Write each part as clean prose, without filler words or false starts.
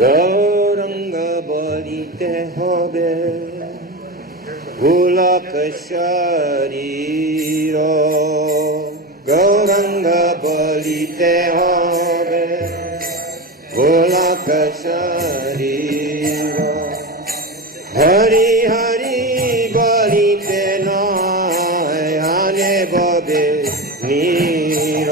गौरंग बलिते होबे पुलक शरीर गौरंग बलिते होबे पुलक शरीर हरि हरि बलिते नय आने बबे नीर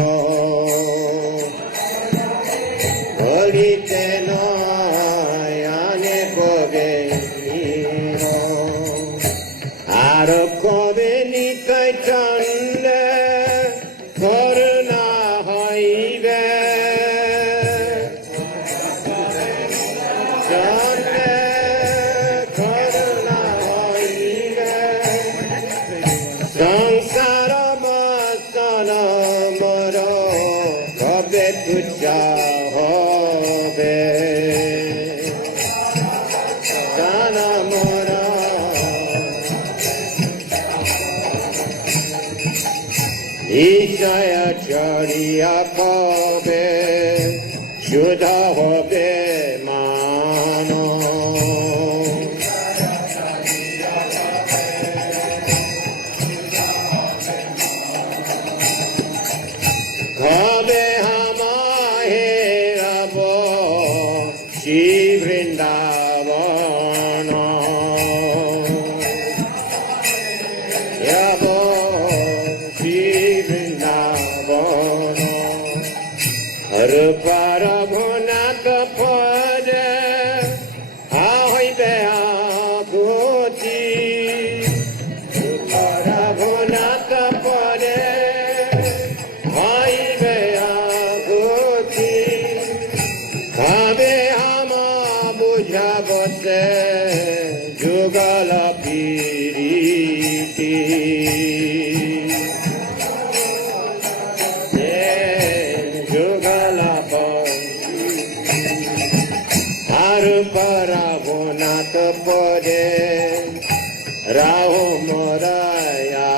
बलिते नय आने बबे नीर আর কবে তুচ্ছা হবে জানা মোরা ঈশায় চড়িয়া কবে শুদ্ধ হবে মান কবে হামাহে রব শ্রী বৃন্দাবন রব শ্রী বৃন্দাবন হর পার ভুনাথ পদে হইবে আকুতি পার ভুনাথ পদে হইবে আকুতি কবে হামা বুঝাবতে যুগল পিরিতি পরাভনাথ পদে রাহ মরায়াস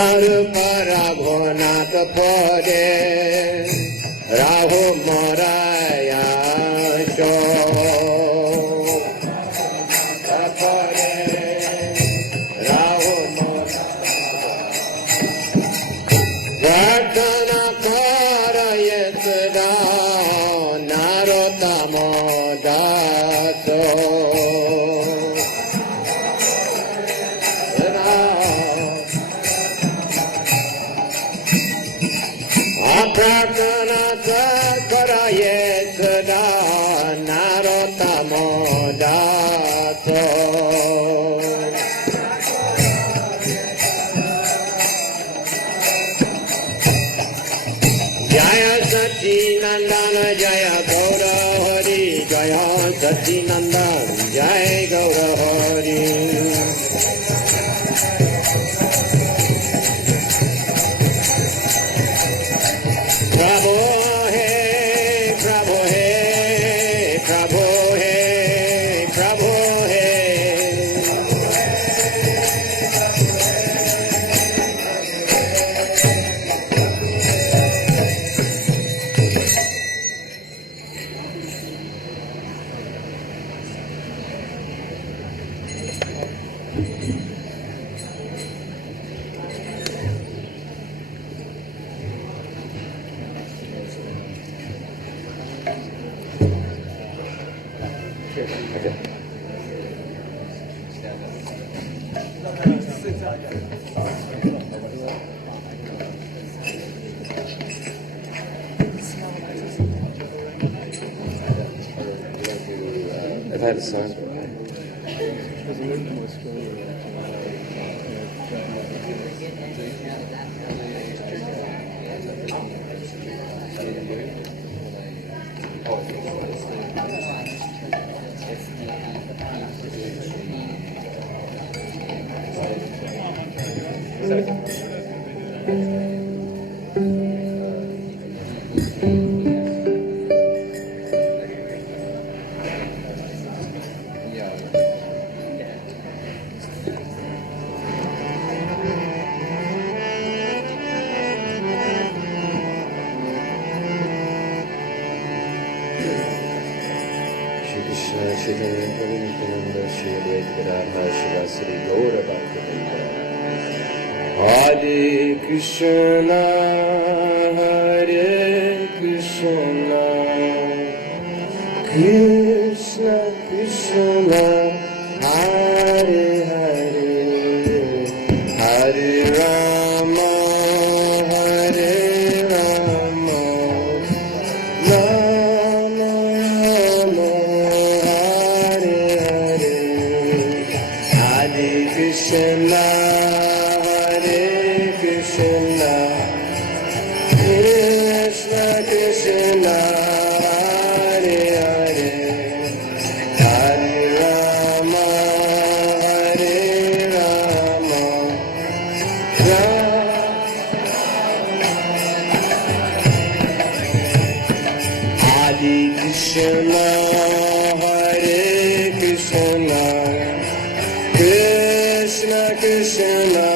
আর পরাভনাথ পদে রাহ মরায়াস প্রার্থনা করয়ে সদা নারোত্তম দাস প্রার্থনা করয়ে সদা নারোত্তম দাস জয় সচিনন্দন জয় গৌর হরি জয় সচিনন্দন জয় গৌর হরি প্রভু হে প্রভু হে প্রভু হে প্রভু হে I've had a son. Hare Krishna, Hare Krishna, Krishna Krishna, Hare Hare, Hare Rama, Hare Rama, Rama Rama, Hare Hare, Hare Krishna. Krishna, Hare Hare, Hare Rama. Krishna, Hare Krishna, Krishna Krishna,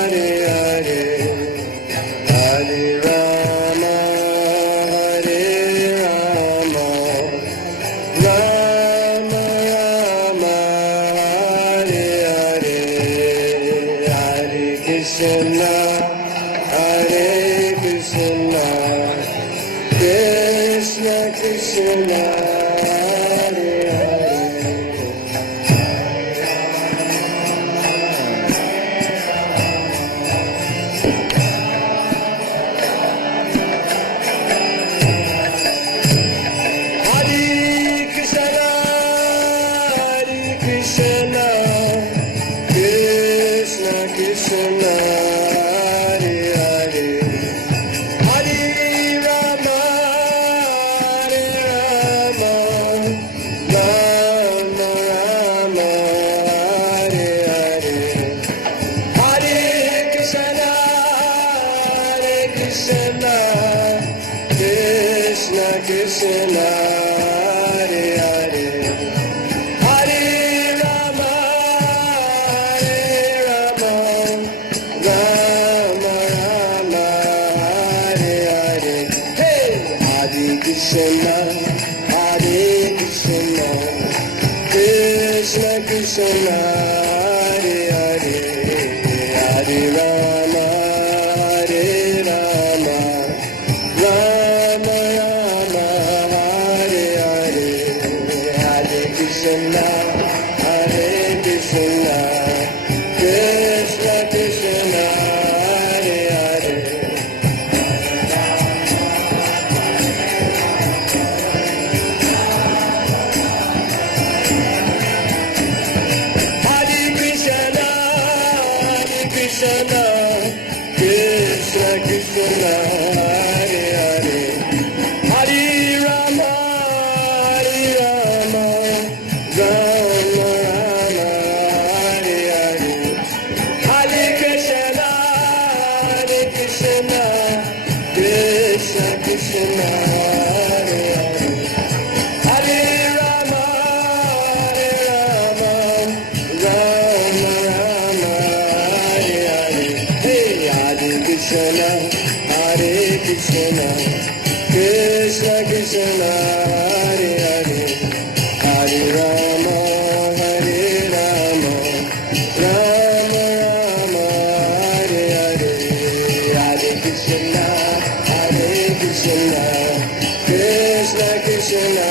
Hare Hare, Hare Rama, Hare Rama, Rama Rama, Hare Hare, Hare Krishna, Hare Krishna, Krishna Krishna, Hare Hare. Hare Krishna, Hare Krishna, Krishna Krishna, Hare Hare, Hare Rama, Hare Rama, Rama Rama, Hare Hare, Hare Krishna, Hare Krishna, Krishna Krishna, Hare Hare, Hare Rama, Hare Rama, Rama Rama, Hare Hare. Hey, Hare Krishna, Hare Krishna, Krishna Krishna, Hare Hare, Hare Rama, Hare Rama, Rama Rama, Hare Hare, Hare Krishna, Hare Krishna, Krishna Krishna, Hare Hare. Hare Krishna, Hare Krishna, Krishna Krishna, Hare Hare, Hare Rama, Hare Rama, Rama Rama, Hare Hare, Hare Krishna, Hare Krishna, Krishna Krishna, Hare Hare, Hare Rama, Hare Rama, Rama Rama, Hare Hare. Hey, Hare Krishna, Hare Krishna, Krishna Krishna, Hare Hare, Hare Rama, Hare Rama, Rama Rama, Hare Hare, Hare Krishna, Hare Krishna, Krishna Krishna,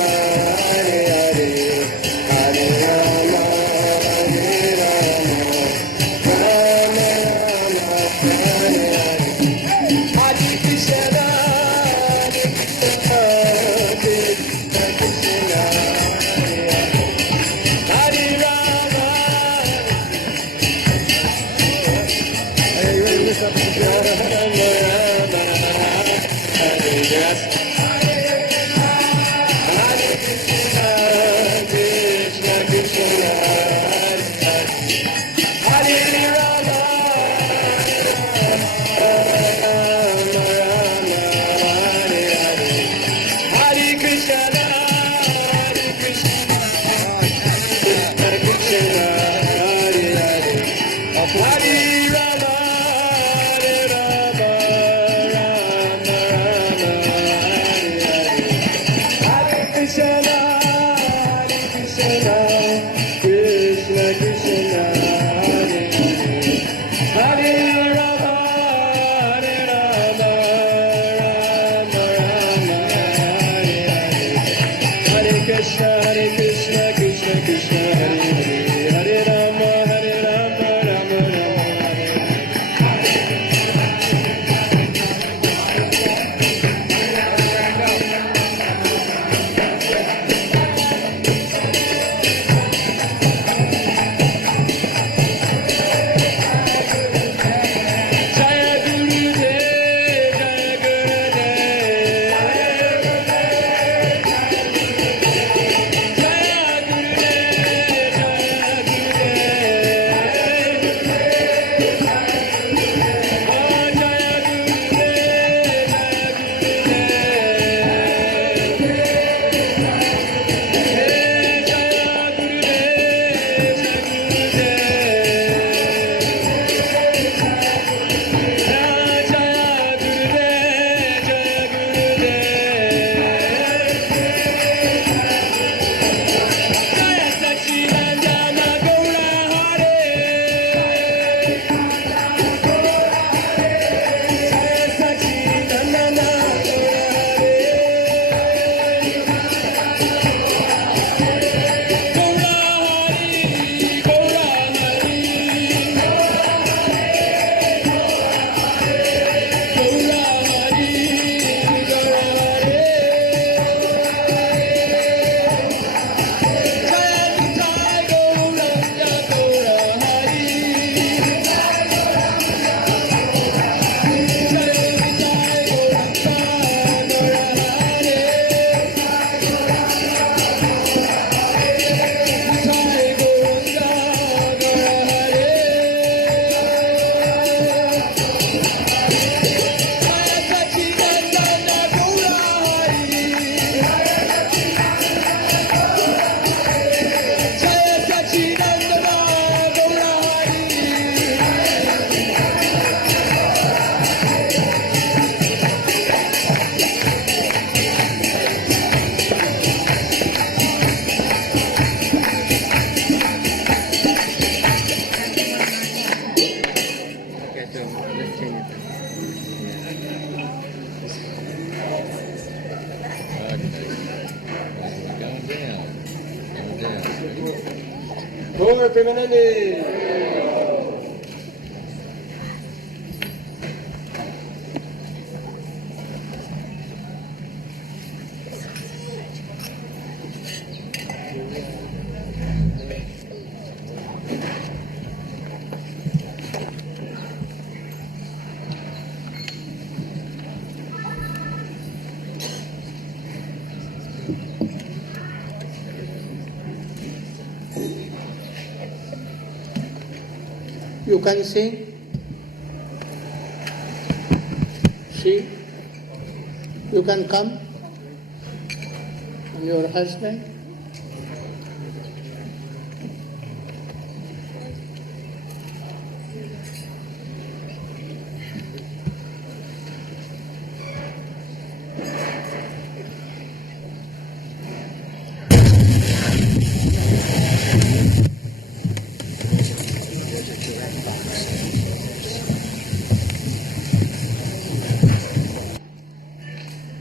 Hare Hare, Hare Rama, Hare Rama, Rama Rama, Hare Hare, Hare Krishna, Hare Krishna, Krishna Krishna, Hare Rama, More permanently. You can sing? See? You can come? And your husband?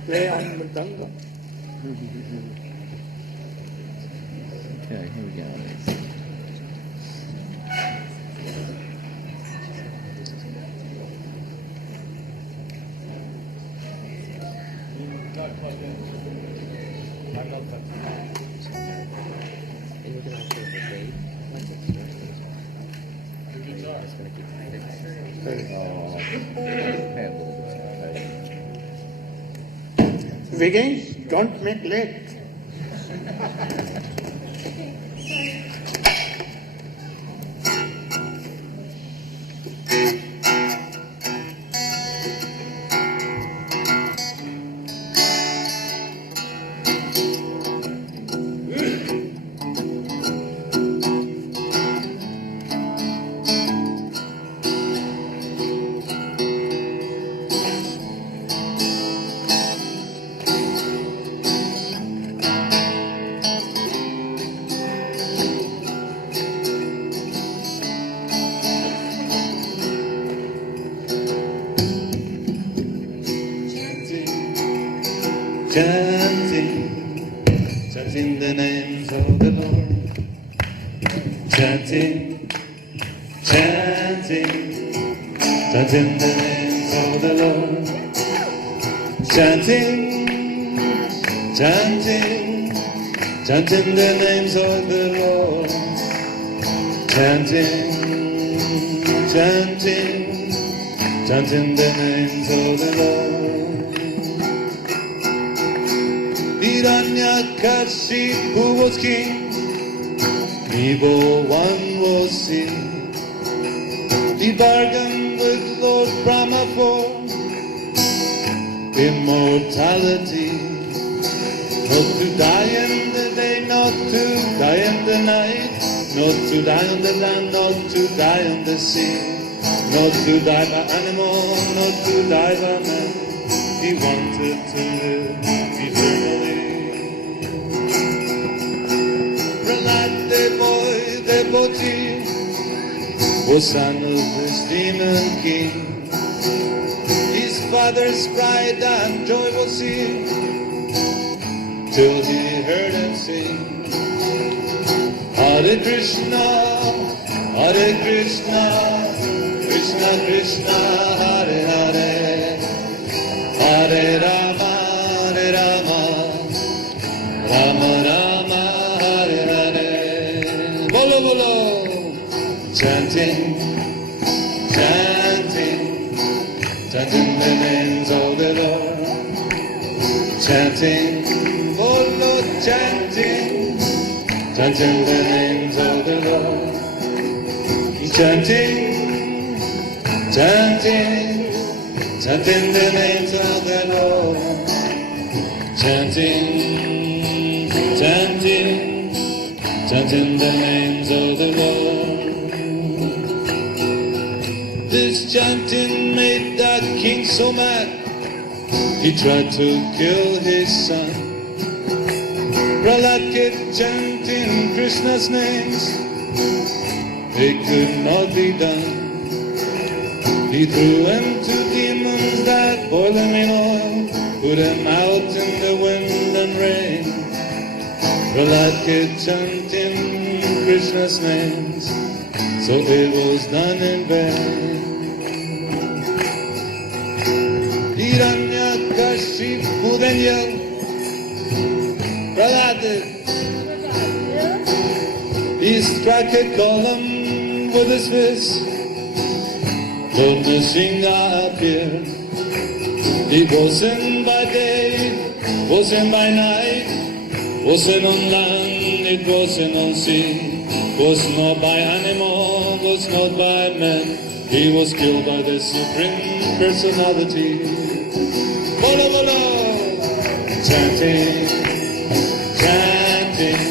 Play on Mridanga. Okay, here we go. And you can also relate once it starts. And you're just going to keep playing Begin, don't make late. Chanting, chanting the names of the Lord. Chanting, chanting, chanting the names of the Lord. Chanting, chanting, chanting the names of the Lord. Chanting, chanting, chanting the names of the Lord. Hiranyakashi, who was king, evil one was seen. He bargained with Lord Brahma for immortality, not to die in the day, not to die in the night, not to die on the land, not to die on the sea, not to die by animal, not to die by man. He wanted to live eternally. Prahlad, the boy, devotee, was son of this demon king. His father's pride and joy was he, till he heard him sing. Hare Krishna, Hare Krishna, Krishna Krishna, Hare Hare, Hare Rama, Hare Rama, Rama Rama, Hare Hare. Bolo bolo, chanting, chanting, chanting the names of the Lord. Chanting, bolo, chanting, chanting the names of the Lord. Chanting, chanting, chanting the names of the Lord. chanting, chanting, chanting the names of the Lord. This chanting made that king so mad, he tried to kill his son. Prahlad kept chanting Krishna's names, it could not be done. He threw him to demons that boiled him in oil, put him out in the wind and rain. Prahlad kept chanting Krishna's names, so it was done in vain. Hiranyakashipu then yelled, Prahlad did. He struck a column with his fist. Lord Nrsimha appeared. He wasn't by day, wasn't by night, wasn't on land, it wasn't on sea, was not by animal, was not by man. He was killed by the Supreme Personality. Bolo bolo, chanting, chanting,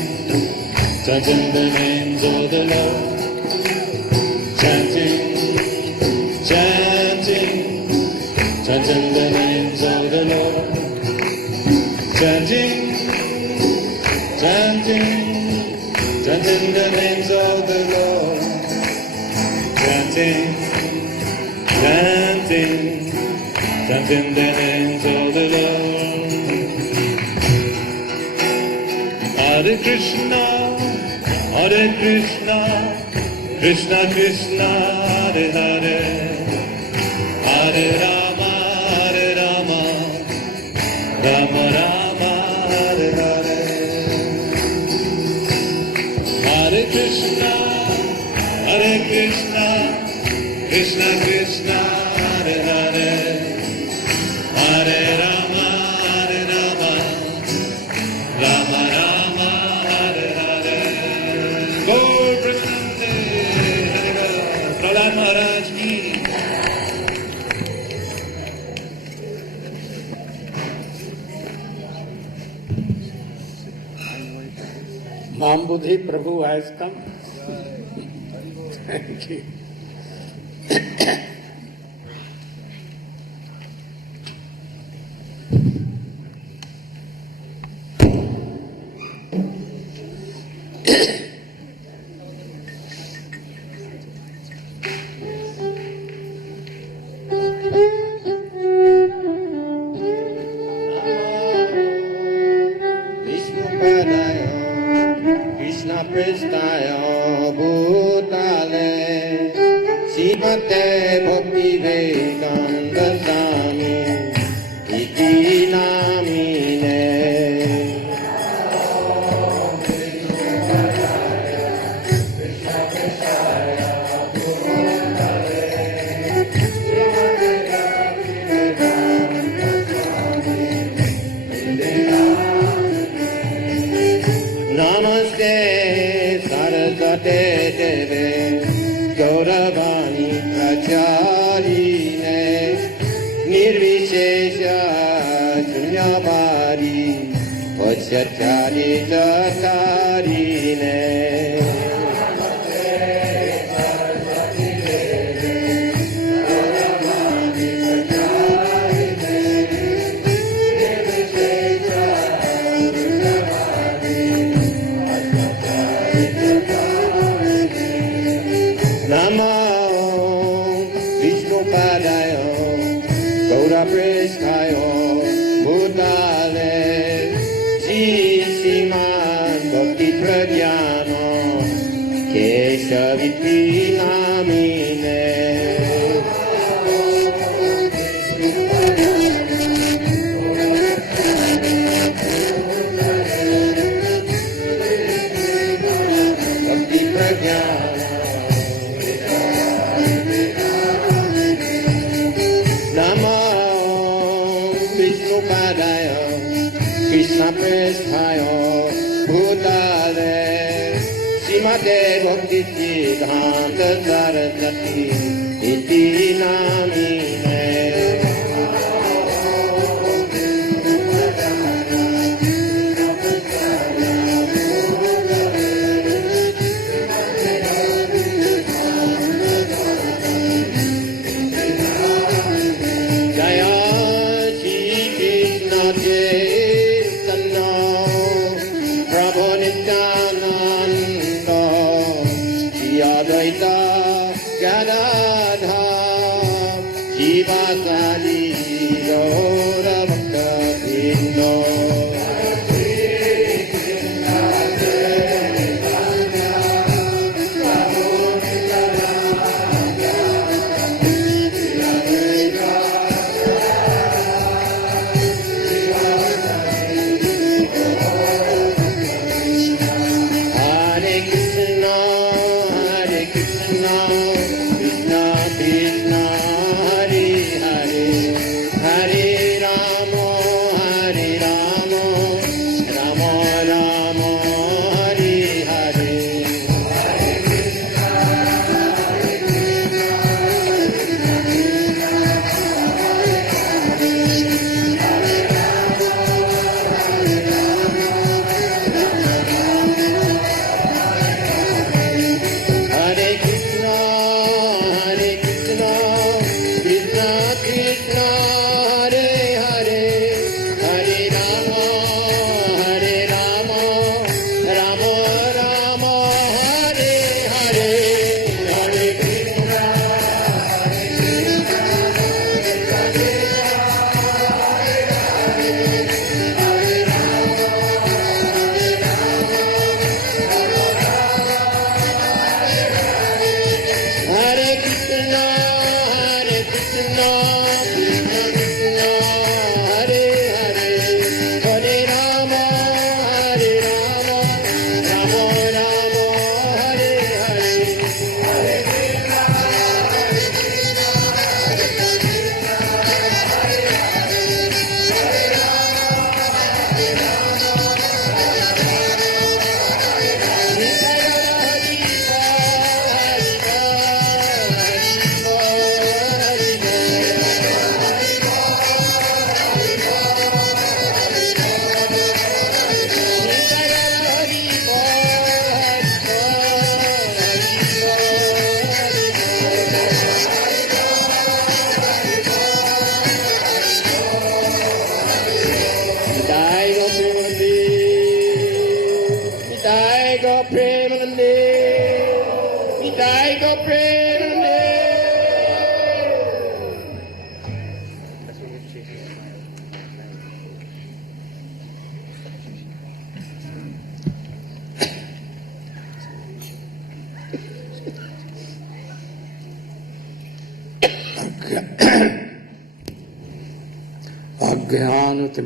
chanting the names of the Lord, chanting, chanting, chanting the names of the Lord, chanting, chanting, chanting the names of the Lord, chanting, chanting, chanting the names of the Lord. Hare Krishna, Hare Krishna, Krishna Krishna, Hare Hare, Hare Rama, Hare Rama, Rama Rama, Hare Hare. Hare Krishna, Krishna Krishna, Hare Hare, Hare Rama, Rama Rama, Hare Hare. Go Premanande, Hare Hare, Prahlad Maharaj ki. Mambudhi Prabhu has come. Thank you. Krishna Prestaya Bhutale Srimate Bhakti Vedanta Swami Iti Namine Namaste Saraswate Deve Gauravani Pracharine Nirvishesha Shunyabari Vachyachari Chakarine Namo Vishnu Padaya Gaura Prestaya Bhutale Sriman Bhakti Pragyana Keshaviti Namine Bhakti Pragyana Namo Vishnu Padaya Krishna Prestaya Bhutale Srimate Bhakti Siddhanta Saraswati Iti Namine Chaitanya Prabhu Nityananda Shri Advaita Gadadhar Shivasadi Gaura Bhakta Vrinda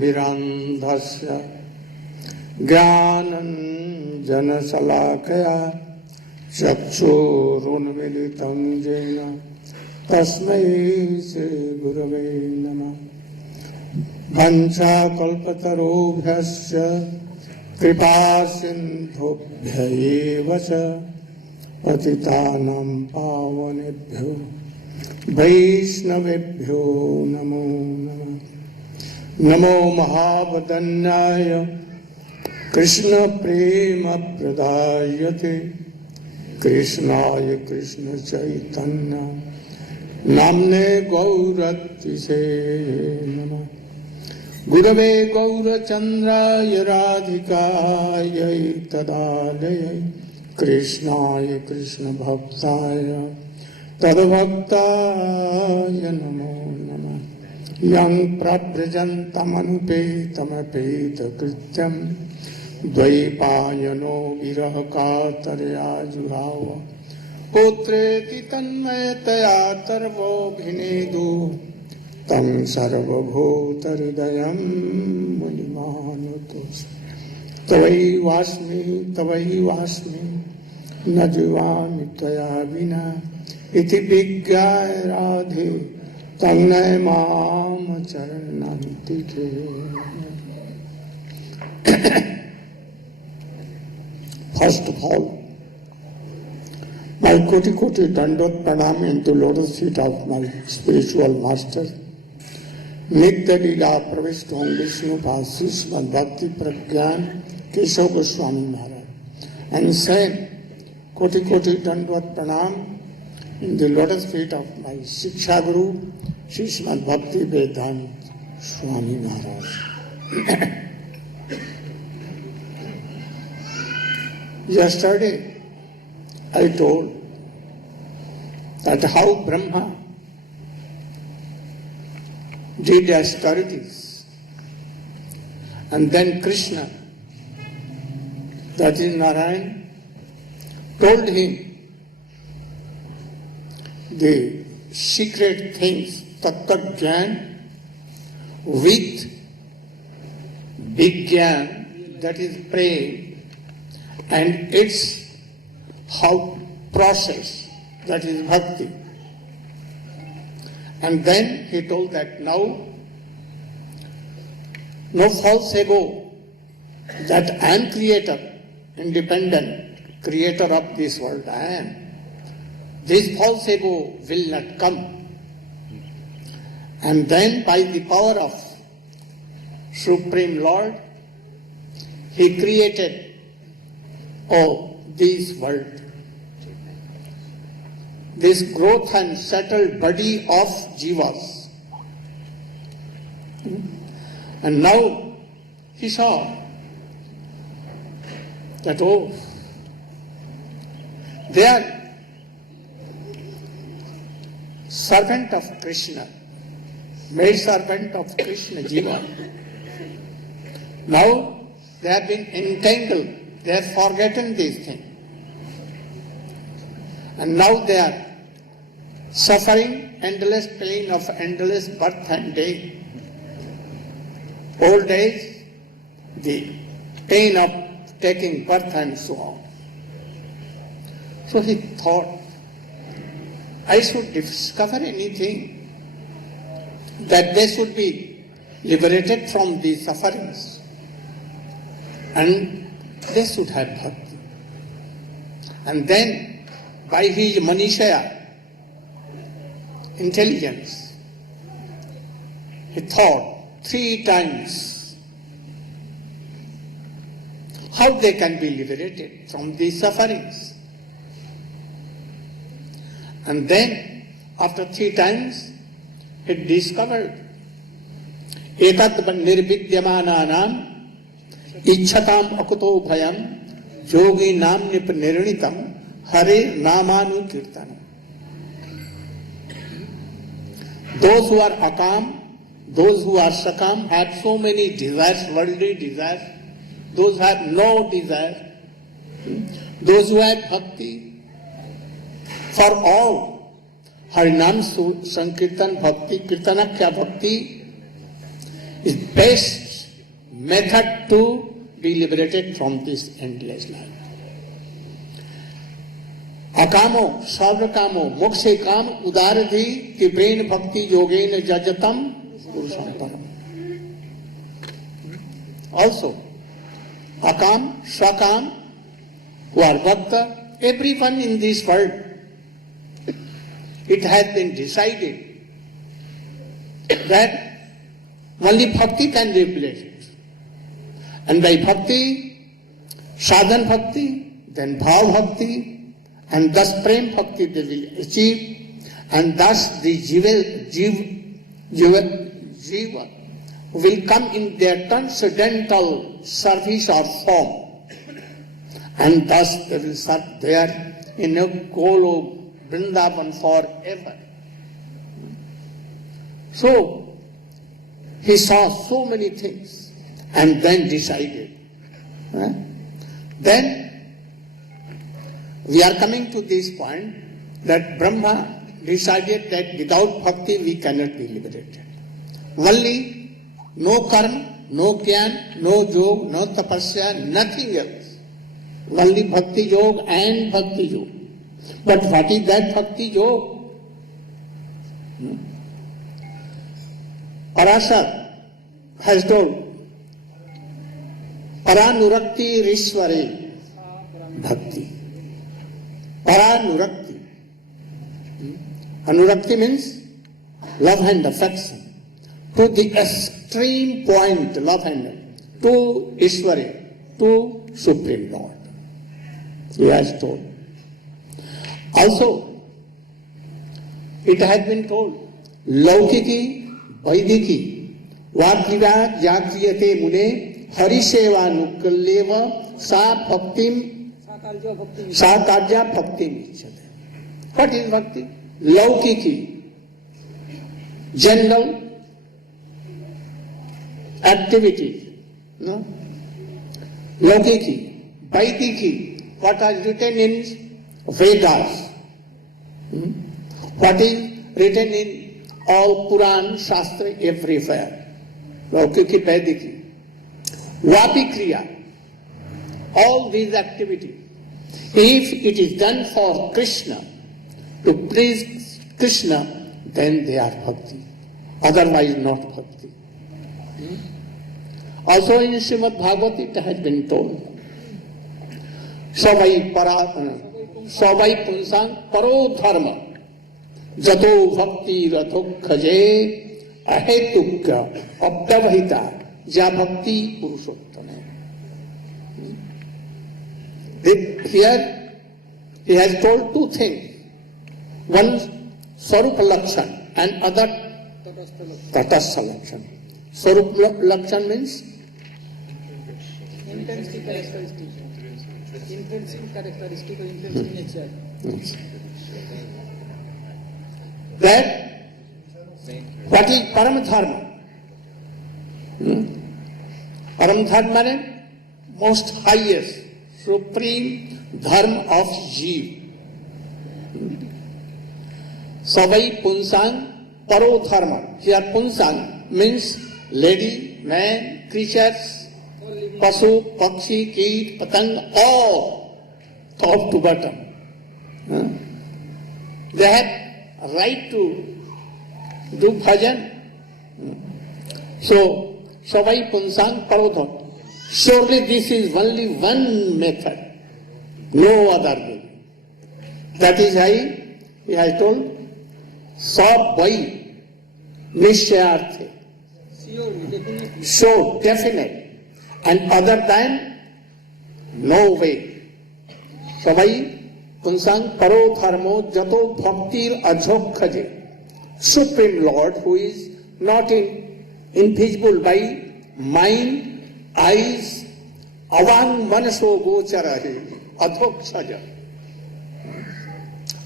अज्ञानतिमिरान्धस्य ज्ञानञ्जनशलाकया चक्षुरुन्मीलितं येन तस्मै श्रीगुरवे नमः। वञ्चाकल्पतरुभ्यश्च कृपासिन्धुभ्य एव च पतितानां पावनेभ्यो वैष्णवेभ्यो नमो नमः। नमो महावदन्याय कृष्ण प्रेम प्रदायते कृष्णाय कृष्ण चैतन्य नाम्ने गौरतिसे नमः। गुरवे गौरचन्द्राय राधिकायै तदालयै कृष्णाय कृष्ण भक्ताय तद्भक्ताय नमो नमः। यं प्रव्रजन्तमनुपेतमपेतकृत्यं द्वैपायनो विरह कातरया जुहाव पुत्रेति तन्मयतया तर्वोऽभिनेदु तं सर्वभूतहृदयं मुनिमानतु। तवैवास्मि न जीवामि त्वया विना इति विज्ञाय राधे तन्नय माम चरणं तिथे। First of all, my koti dandot pranam into lotus feet of my spiritual master, Nitya Lila Pravishtam Vishnu Pasishman Bhakti Pragyan Keshav Goswami Maharaj, and same koti dandot pranam in the lotus feet of my Shiksha Guru, Shishman Bhakti Vedant Swami Maharaj. Yesterday, I told that how Brahma did austerities, and then Krishna, that is Narayana, told him the secret things, tattva jnana, with Vigyan, that is praying, and its how process, that is bhakti. And then he told that now, no false ego, that I am creator, independent creator of this world, I am. This false ego will not come. And then by the power of Supreme Lord, He created this world. This growth and settled body of jivas. And now he saw that, they are servant of Krishna, made servant of Krishna jiva. Now they have been entangled, they have forgotten these things. And now they are suffering endless pain of endless birth and death. Old age, the pain of taking birth and so on. So he thought, I should discover anything that they should be liberated from these sufferings. And they should have bhakti. And then, by his manishaya, intelligence, he thought 3 times how they can be liberated from these sufferings. And then, after 3 times, he discovered etat nirvidyamananam ichhatam akuto bhayam yogi nam nirnitam hare namanu kirtanam. Those who are akam, those who are sakam have so many desires, worldly desires. Those who have no desire, those who have bhakti, for all, Harinam Sankirtan Bhakti, Kirtanakya Bhakti is best method to be liberated from this endless life. Akamo, Sarvakamo, Mokshe Kam, Udaradhi, Tibrain Bhakti Yogena Jajatam, Purusham Param. Also, Akam, Swakam, who are Bhakta, everyone in this world, it has been decided that only Bhakti can replace it. And by Bhakti, Sadhan Bhakti, then Bhav Bhakti, and thus Prem Bhakti they will achieve, and thus the Jiva will come in their transcendental service or form, and thus they will serve there in a Golo Vrindavan forever. So, he saw so many things and then decided. Then, we are coming to this point that Brahma decided that without bhakti we cannot be liberated. Only no karma, no jnana, no yoga, no tapasya, nothing else. Only bhakti yoga and bhakti yoga. But what is that bhakti yoga? Parasar has told, Paranurakti Rishware Bhakti. Paranurakti. Anurakti means love and affection. To the extreme point, love and to Ishwari, to Supreme Lord. He has told. Also, it has been told, Laukiki, Vaidiki, वाक्लिवा जाक्रियते मुने हरिसेवा नुक्कल्लेव सा भक्तिम Sakarya भक्तिम इच्छते. What is bhakti? Laukiki, general activities, no? Laukiki, Vaidiki, what is written in Vedas, what is written in all Puran, Shastra, everywhere. Laukiki, Vaidiki, Vapikriya, all these activities. If it is done for Krishna, to please Krishna, then they are bhakti. Otherwise not bhakti. Also in Srimad Bhagavata it has been told, Savai punsang paro dharma jato bhakti rathok khaje ahetukya abdavahita ja bhakti purushottama. Here he has told two things. One Swarup Lakshan and other Tatastha Lakshan. Swarup Lakshan means intrinsic characteristic. Intrinsic characteristic or intrinsic nature. That what is Param Dharma? Param Dharma means most highest, supreme dharma of Jeev. Savai Punsang Paro Dharma. Here Punsang means lady, man, creatures, Pasu, Pakshi, Keet, Patang, all top to bottom. They have a right to do bhajan. So, Savai Punsang Paro Dharma. Surely this is only one method, no other way. That is why he has told, सब वही निश्चयार्थ है. So definite, and other than no way. सवई पुंसांग परो धर्मो जतो भक्तिर अझोक खजे. Supreme Lord, who is not invisible by mind, eyes, avang manaso gochara hai, adhok saja.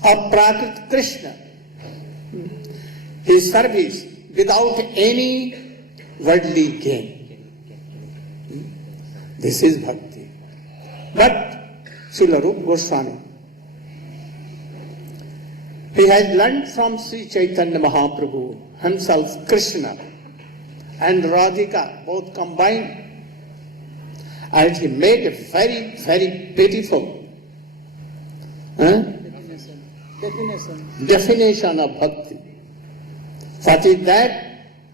Aprakrit Krishna, his service without any worldly gain. This is bhakti. But Srila Rupa Goswami, he has learned from Sri Chaitanya Mahaprabhu, himself Krishna and Radhika, both combined, and he made a very, very beautiful definition of bhakti. What is that?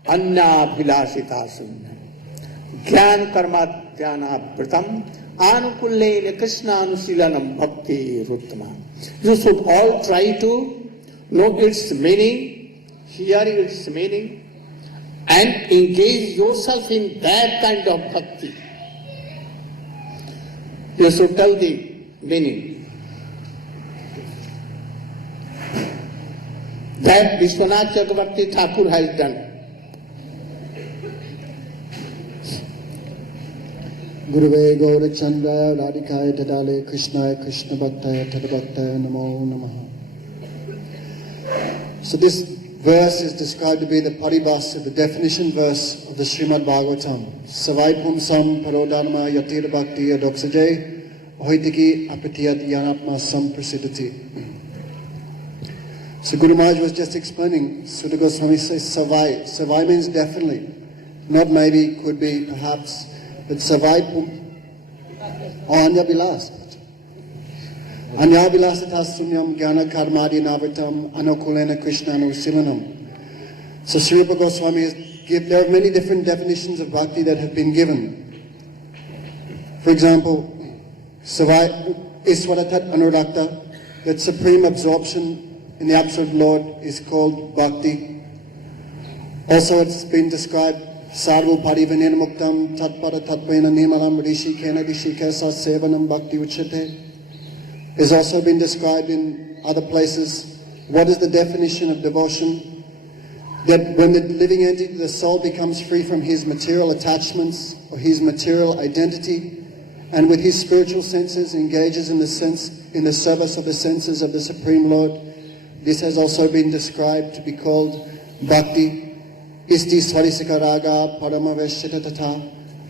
Anya bhilasita sunya. Jnana karma dhyana pratam anukulle Krishna anusilanam bhakti ruttama. You should all try to know its meaning, hear its meaning, and engage yourself in that kind of bhakti. You should tell the meaning. That Vishwanath Chakravarti Thakur has done. Guruve Gaurachandra Radhikaya Tadale Krishnaya Krishna Bhaktaya Tadabhaktaya Namo Namaha. So this verse is described to be the paribhasa, the definition verse of the Srimad Bhagavatam. Savai Pumsam Parodharma Yatir Bhakti Adoksaje Hoitiki Apatiyat Yanatma Samprasidati. So Guru Maharaj was just explaining, Sutta Goswami says Savai. Savai means definitely, not maybe, could be, perhaps, but Savai or Anya Vilas. Anya Vilasata Sunyam Jnana Karmadi Navatam Anukulena Krishna Anusilanam. So Sri Rupa Goswami has there are many different definitions of bhakti that have been given. For example, Savai Iswaratat Anurakta, that supreme absorption in the absolute Lord is called bhakti. Also it's been described Sarvu Parivanen Muktam Tatpara Tatpena Nimalam Rishi Kena Rishi Kesa Sevanam Bhakti Uchate. It's also been described in other places. What is the definition of devotion? that when the living entity, the soul, becomes free from his material attachments or his material identity, and with his spiritual senses engages in the service of the senses of the Supreme Lord, this has also been described to be called bhakti. Isti svarisika raga paramaveshita tata.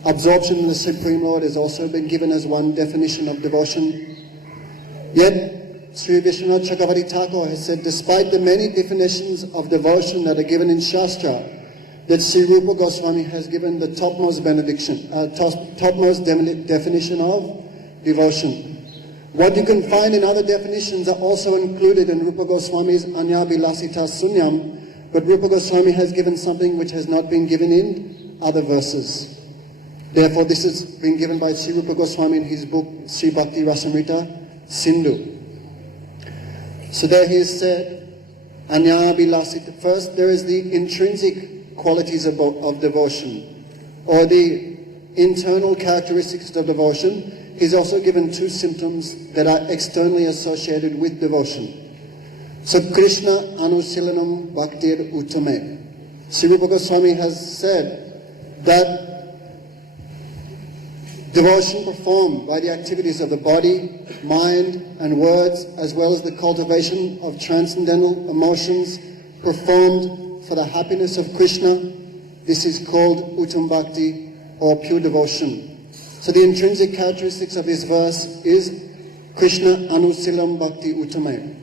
Absorption in the Supreme Lord has also been given as one definition of devotion. Yet, Sri Vishwanath Chakravarti Thakur has said, despite the many definitions of devotion that are given in Shastra, that Sri Rupa Goswami has given the topmost definition of devotion. What you can find in other definitions are also included in Rupa Goswami's Anya Vilasita Sunyam, but Rupa Goswami has given something which has not been given in other verses. Therefore, this has been given by Sri Rupa Goswami in his book Sri Bhakti Rasamrita Sindhu. So there he has said, Anya Vilasita. First, there is the intrinsic qualities of devotion, or the internal characteristics of devotion. He's also given two symptoms that are externally associated with devotion. So Krishna Anusilanam Bhaktir Uttame. Sri Rupa Goswami has said that devotion performed by the activities of the body, mind, and words, as well as the cultivation of transcendental emotions performed for the happiness of Krishna, this is called Uttam Bhakti, or pure devotion. So the intrinsic characteristics of this verse is Krishna Anusilam Bhakti Uttame.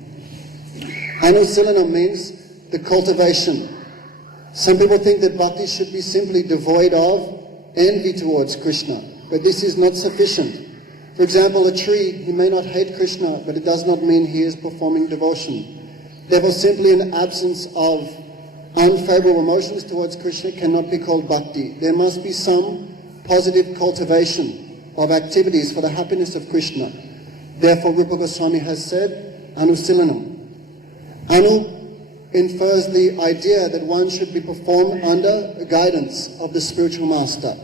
Anusilanam means the cultivation. Some people think that bhakti should be simply devoid of envy towards Krishna. But this is not sufficient. For example, a tree, he may not hate Krishna, but it does not mean he is performing devotion. Therefore, simply an absence of unfavorable emotions towards Krishna cannot be called bhakti. There must be some positive cultivation of activities for the happiness of Krishna. Therefore, Rupa Goswami has said, Anusilanam. Anu infers the idea that one should be performed under the guidance of the spiritual master.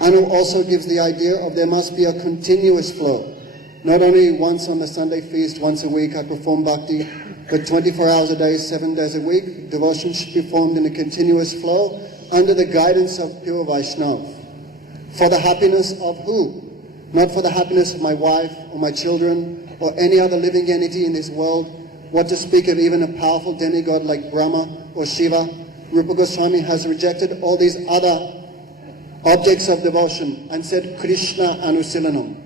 Anu also gives the idea of there must be a continuous flow. Not only once on the Sunday feast, once a week I perform bhakti, but 24 hours a day, 7 days a week, devotion should be formed in a continuous flow under the guidance of pure Vaishnava. For the happiness of who? Not for the happiness of my wife or my children or any other living entity in this world. What to speak of even a powerful demigod like Brahma or Shiva. Rupa Goswami has rejected all these other objects of devotion and said Krishna Anusilanam.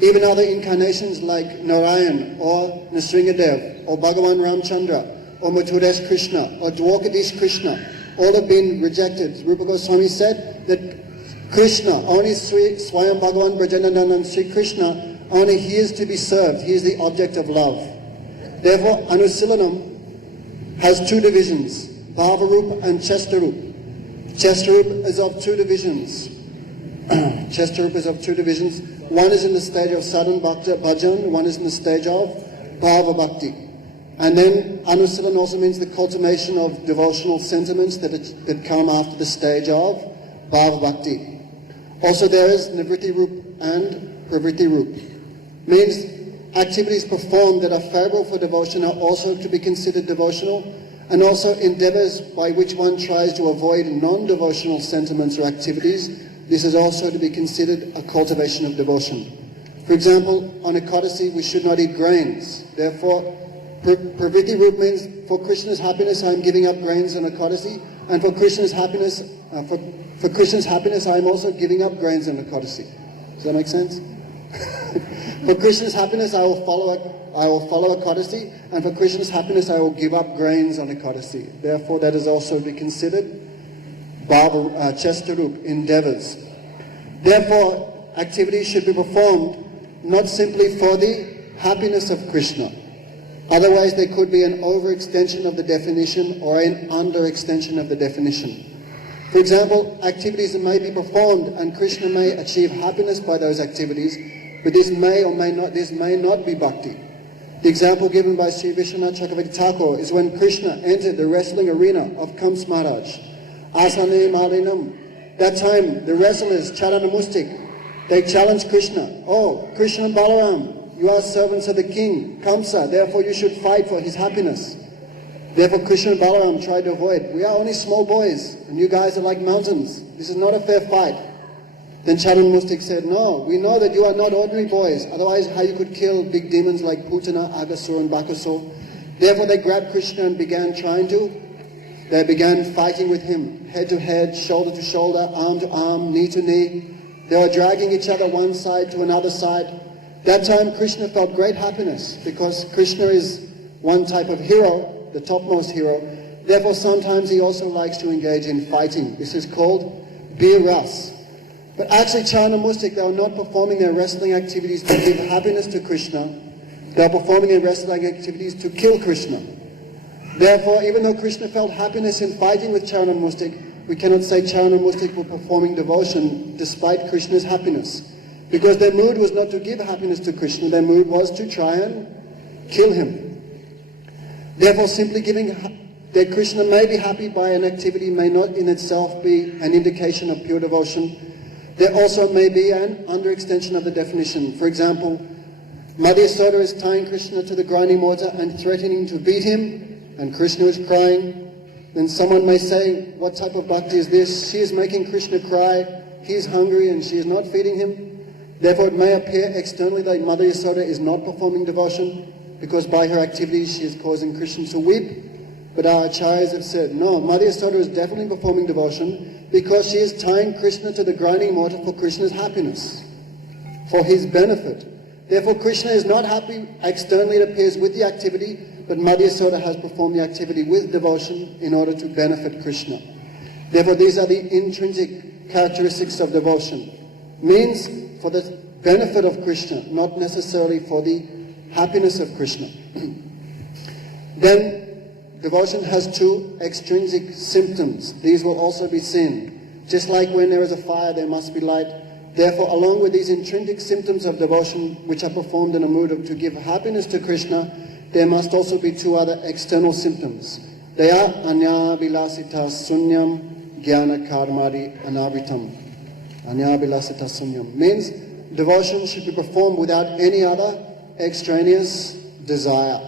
Even other incarnations like Narayana or Nrsingadev or Bhagavan Ramchandra or Mathuresh Krishna or Dwarkadish Krishna, all have been rejected. Rupa Goswami said that Krishna, only Sri Swayam Bhagavan Brajanandan Sri Krishna, only he is to be served. He is the object of love. Therefore, Anusilanam has two divisions, Bhavarup and Chestarup. Chestarup is of two divisions. Chestarup is of two divisions. One is in the stage of sadhan bhajan, one is in the stage of bhava bhakti. And then Anusilan also means the cultivation of devotional sentiments that come after the stage of bhava bhakti. Also there is nivritti rup and pravritti rup. Means activities performed that are favorable for devotion are also to be considered devotional, and also endeavors by which one tries to avoid non-devotional sentiments or activities. This is also to be considered a cultivation of devotion. For example, on Ekadasi we should not eat grains. Therefore, pravritti rup means for Krishna's happiness I am giving up grains on Ekadasi, and for Krishna's happiness, I am also giving up grains on Ekadasi. Does that make sense? For Krishna's happiness, I will follow Ekadasi, and for Krishna's happiness, I will give up grains on Ekadasi. Therefore, that is also to be considered Chestarup, endeavors. Therefore, activities should be performed not simply for the happiness of Krishna. Otherwise, there could be an overextension of the definition or an underextension of the definition. For example, activities may be performed and Krishna may achieve happiness by those activities, but this may not be bhakti. The example given by Sri Vishwanath Chakravarti Thakur is when Krishna entered the wrestling arena of Kams Maharaj. Asane Malinam. That time, the wrestlers, Charanamustik, they challenged Krishna. Oh, Krishna and Balaram, you are servants of the king, Kamsa, therefore you should fight for his happiness. Therefore, Krishna and Balaram tried to avoid. We are only small boys, and you guys are like mountains. This is not a fair fight. Then Charan Mustik said, no, we know that you are not ordinary boys. Otherwise, how you could kill big demons like Putana, Agasur, and Bakasur. Therefore, they grabbed Krishna and began They began fighting with him, head to head, shoulder to shoulder, arm to arm, knee to knee. They were dragging each other one side to another side. That time, Krishna felt great happiness because Krishna is one type of hero, the topmost hero. Therefore, sometimes he also likes to engage in fighting. This is called Bir Ras. But actually, Charan and Mustik, they were not performing their wrestling activities to give happiness to Krishna. They were performing their wrestling activities to kill Krishna. Therefore, even though Krishna felt happiness in fighting with Charan and Mustik, we cannot say Charan and Mustik were performing devotion despite Krishna's happiness. Because their mood was not to give happiness to Krishna, their mood was to try and kill him. Therefore, simply giving that Krishna may be happy by an activity may not in itself be an indication of pure devotion. There also may be an underextension of the definition. For example, Madhya Soda is tying Krishna to the grinding mortar and threatening to beat him, and Krishna is crying. Then someone may say, what type of bhakti is this? She is making Krishna cry, he is hungry and she is not feeding him. Therefore it may appear externally that Mother Yasoda is not performing devotion because by her activities she is causing Krishna to weep. But our acharyas have said, no, Mother Yasoda is definitely performing devotion because she is tying Krishna to the grinding mortar for Krishna's happiness, for his benefit. Therefore Krishna is not happy externally, it appears, with the activity, but Mother Yasoda has performed the activity with devotion in order to benefit Krishna. Therefore these are the intrinsic characteristics of devotion. Means for the benefit of Krishna, not necessarily for the happiness of Krishna. Then devotion has two extrinsic symptoms. These will also be seen. Just like when there is a fire, there must be light. Therefore, along with these intrinsic symptoms of devotion, which are performed in a mood of to give happiness to Krishna, there must also be two other external symptoms. They are anya vilasita sunyam jnana karmadi anavritam. Anya vilasita sunyam means devotion should be performed without any other extraneous desire.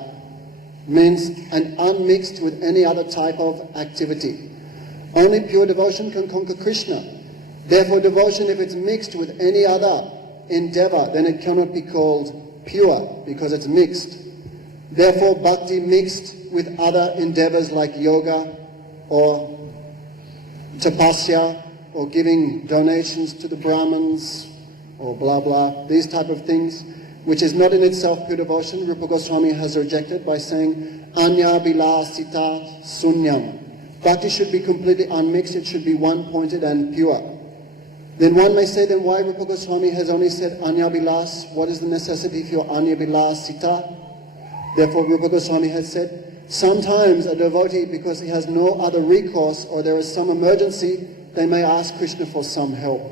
Means and unmixed with any other type of activity. Only pure devotion can conquer Krishna. Therefore devotion, if it's mixed with any other endeavor, then it cannot be called pure because it's mixed. Therefore bhakti mixed with other endeavors like yoga or tapasya or giving donations to the Brahmins or blah blah, these type of things, which is not in itself pure devotion, Rupa Goswami has rejected by saying anya vilasita sunyam. Bhakti should be completely unmixed, it should be one-pointed and pure. Then one may say, then why Rupa Goswami has only said anya vilas? What is the necessity for your anya vilasita? Therefore Rupa Goswami has said, sometimes a devotee, because he has no other recourse or there is some emergency, they may ask Krishna for some help.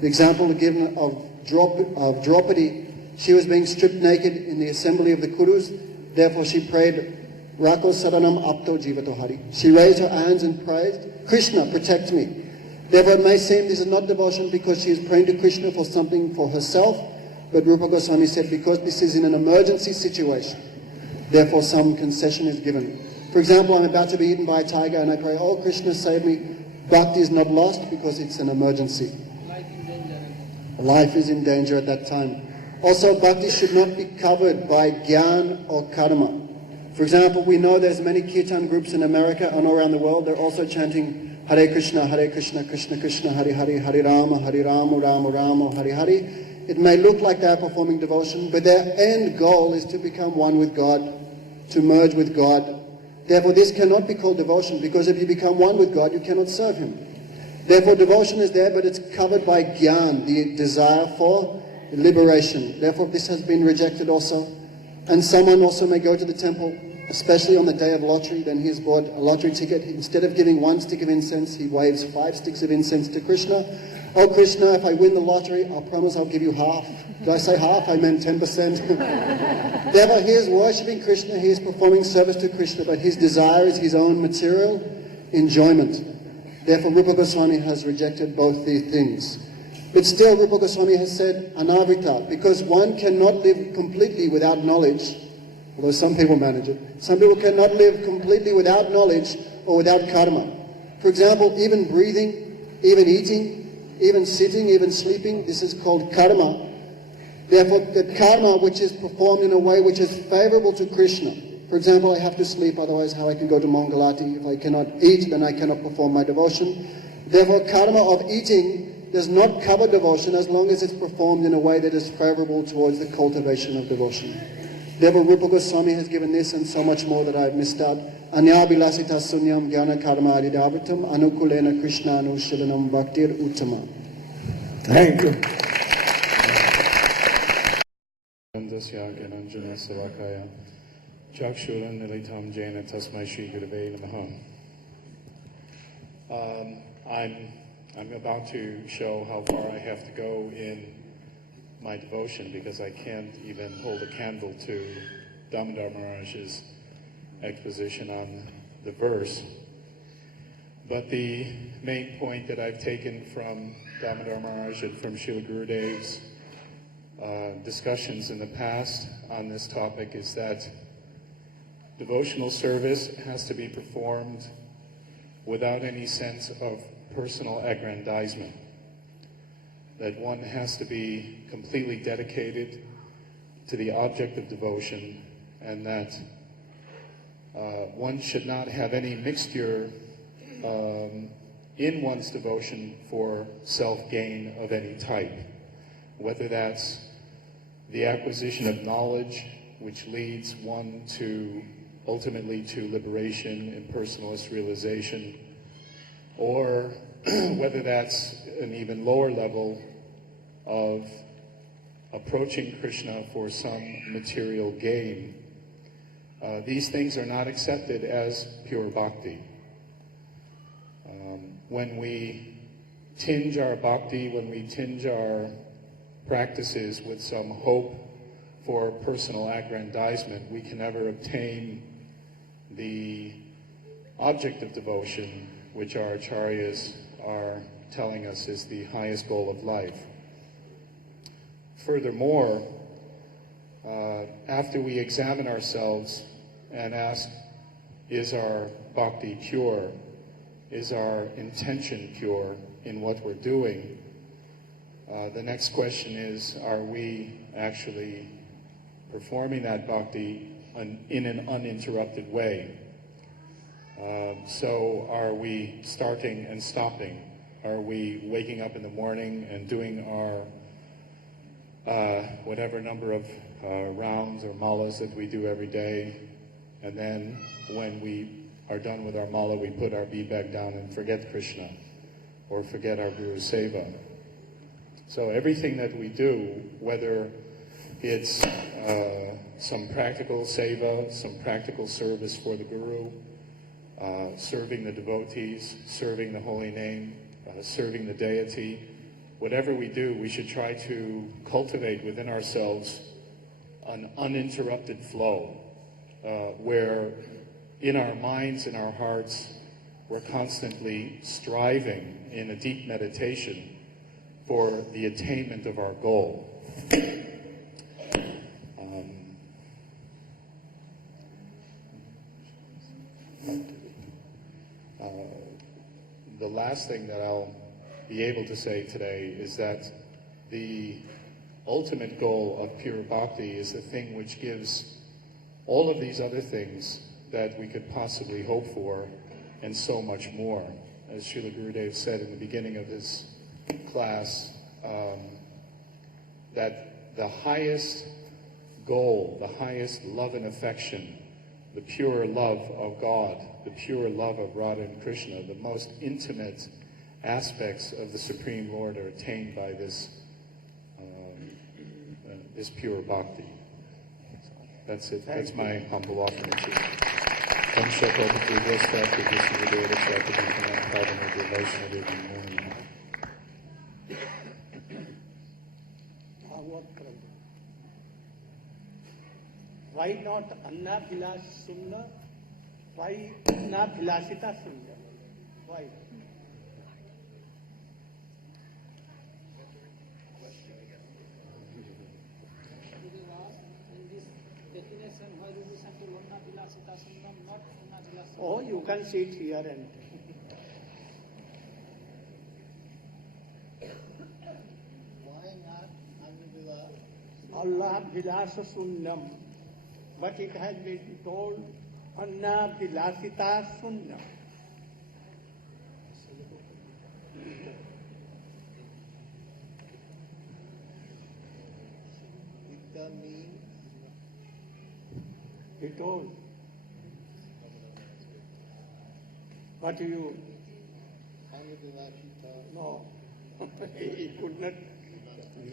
The example given of Draupadi, she was being stripped naked in the assembly of the Kurus, therefore she prayed, Rako Saranam Apto Jivato Hari. She raised her hands and prayed, Krishna, protect me. Therefore it may seem this is not devotion because she is praying to Krishna for something for herself, but Rupa Goswami said because this is in an emergency situation, therefore some concession is given. For example, I'm about to be eaten by a tiger and I pray, oh Krishna, save me. Bhakti is not lost because it's an emergency. Life is in danger at that time. Also, bhakti should not be covered by gyan or karma. For example, we know there's many kirtan groups in America and all around the world. They're also chanting Hare Krishna, Krishna Krishna, Hare Hare, Hare Rama, Rama Rama, Hare Hare. It may look like they're performing devotion, but their end goal is to become one with God, to merge with God. Therefore, this cannot be called devotion, because if you become one with God, you cannot serve Him. Therefore, devotion is there, but it's covered by gyan, the desire for liberation. Therefore, this has been rejected also. And someone also may go to the temple, especially on the day of lottery, then he has bought a lottery ticket. Instead of giving 1 stick of incense, he waves 5 sticks of incense to Krishna. Oh Krishna, if I win the lottery, I promise I'll give you half. Did I say half? I meant 10%. Therefore, he is worshipping Krishna, he is performing service to Krishna, but his desire is his own material enjoyment. Therefore, Rupa Goswami has rejected both these things. But still, Rupa Goswami has said anavrita, because one cannot live completely without knowledge. although some people manage it. Some people cannot live completely without knowledge or without karma. For example, even breathing, even eating, even sitting, even sleeping, this is called karma. Therefore, the karma which is performed in a way which is favorable to Krishna. For example, I have to sleep, otherwise how I can go to Mangalati? If I cannot eat, then I cannot perform my devotion. Therefore, karma of eating does not cover devotion as long as it's performed in a way that is favorable towards the cultivation of devotion. Therefore, Rupa Goswami has given this and so much more that I've missed out. Anyabilasita sunyam jnana karma adidavatam anukulena krishna anushilanam bhaktir uttama. Thank you. Nandasya Gananjana Savakaya Chakshuran Nilitam Jaina Tasmai Shri Gurave Namaha. I'm about to show how far I have to go in my devotion because I can't even hold a candle to Damodar Maharaj's exposition on the verse. But the main point that I've taken from Damodar Maharaj and from Srila Gurudev's discussions in the past on this topic is that devotional service has to be performed without any sense of personal aggrandizement. That one has to be completely dedicated to the object of devotion, and that one should not have any mixture in one's devotion for self-gain of any type, whether that's the acquisition of knowledge, which leads one to ultimately to liberation and personalist realization, or whether that's an even lower level of approaching Krishna for some material gain. These things are not accepted as pure bhakti. When we tinge our bhakti, when we tinge our practices with some hope for personal aggrandizement, we can never obtain the object of devotion, which our acharyas are telling us is the highest goal of life. Furthermore, after we examine ourselves and ask, is our bhakti pure? Is our intention pure in what we're doing? The next question is, are we actually performing that bhakti in an uninterrupted way? So are we starting and stopping? Are we waking up in the morning and doing our whatever number of rounds or malas that we do every day, and then when we are done with our mala, we put our bead bag down and forget Krishna or forget our Guru Seva? So everything that we do, whether it's some practical seva, some practical service for the Guru, serving the devotees, serving the holy name, serving the deity, whatever we do, we should try to cultivate within ourselves an uninterrupted flow, where in our minds, in our hearts, we're constantly striving in a deep meditation for the attainment of our goal. The last thing that I'll be able to say today is that the ultimate goal of pure bhakti is the thing which gives all of these other things that we could possibly hope for, and so much more. As Srila Gurudev said in the beginning of his class, that the highest goal, the highest love and affection, the pure love of God, the pure love of Radha and Krishna, the most intimate aspects of the Supreme Lord are attained by this this pure bhakti. That's it. That's my humble offering to you. Om Shakti Vishwasta Vishwadeva Shakti Vishwadeva Vaishnava. Why not Anna Vilas Sunna? Why Anna Vilasita Sunna? Why? In this definition, why is Vilasita Sunnam, not Anna Vilasita. Oh, you can sit here and Allah Vilasa Sunnam. But it has been told Anna Vilasita Sunnam. He told. But you, no, he could not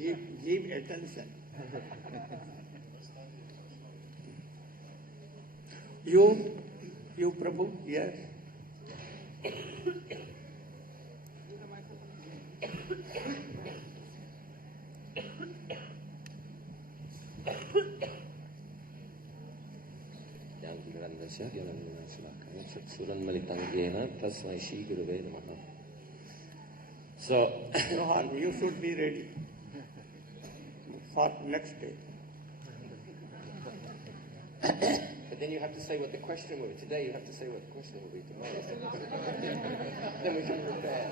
give attention. You Prabhu, yes. So, No harm, you should be ready for next day. but then you have to say what the question will be. Today you have to say what the question will be tomorrow. Then we can prepare.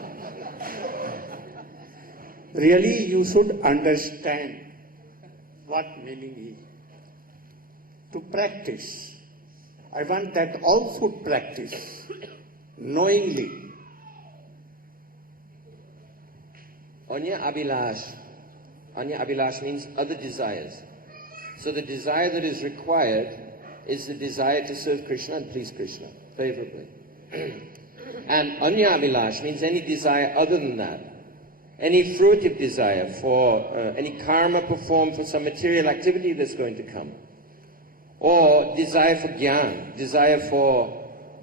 Really, you should understand what meaning is. To practice. I want that all should practice knowingly. Anya Abhilash. Anya Abhilash means other desires. So the desire that is required is the desire to serve Krishna and please Krishna favorably. And Anya Abhilash means any desire other than that. Any fruitive desire for any karma performed for some material activity that's going to come. Or desire for jnana, desire for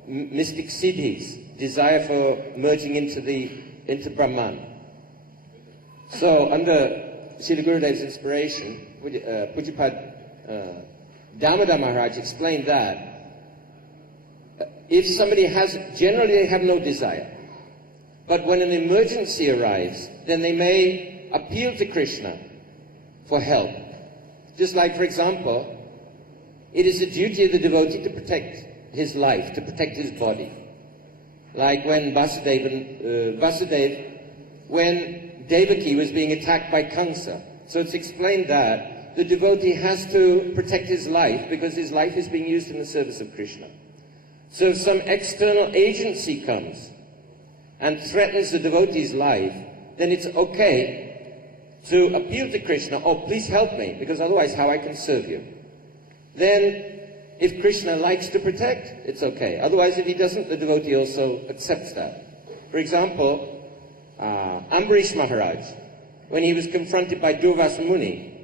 mystic siddhis, desire for merging into Brahman. So under Srila Gurudev's inspiration, Pujapad Damodar Maharaj explained that if somebody generally they have no desire, but when an emergency arrives, then they may appeal to Krishna for help. Just like, for example, it is the duty of the devotee to protect his life, to protect his body. Like when Vasudev, when Devaki was being attacked by Kamsa. So it's explained that the devotee has to protect his life because his life is being used in the service of Krishna. So if some external agency comes and threatens the devotee's life, then it's okay to appeal to Krishna, oh, please help me, because otherwise how I can serve you. Then, if Krishna likes to protect, it's okay. Otherwise, if he doesn't, the devotee also accepts that. For example, Ambarish Maharaj, when he was confronted by Durvasa Muni,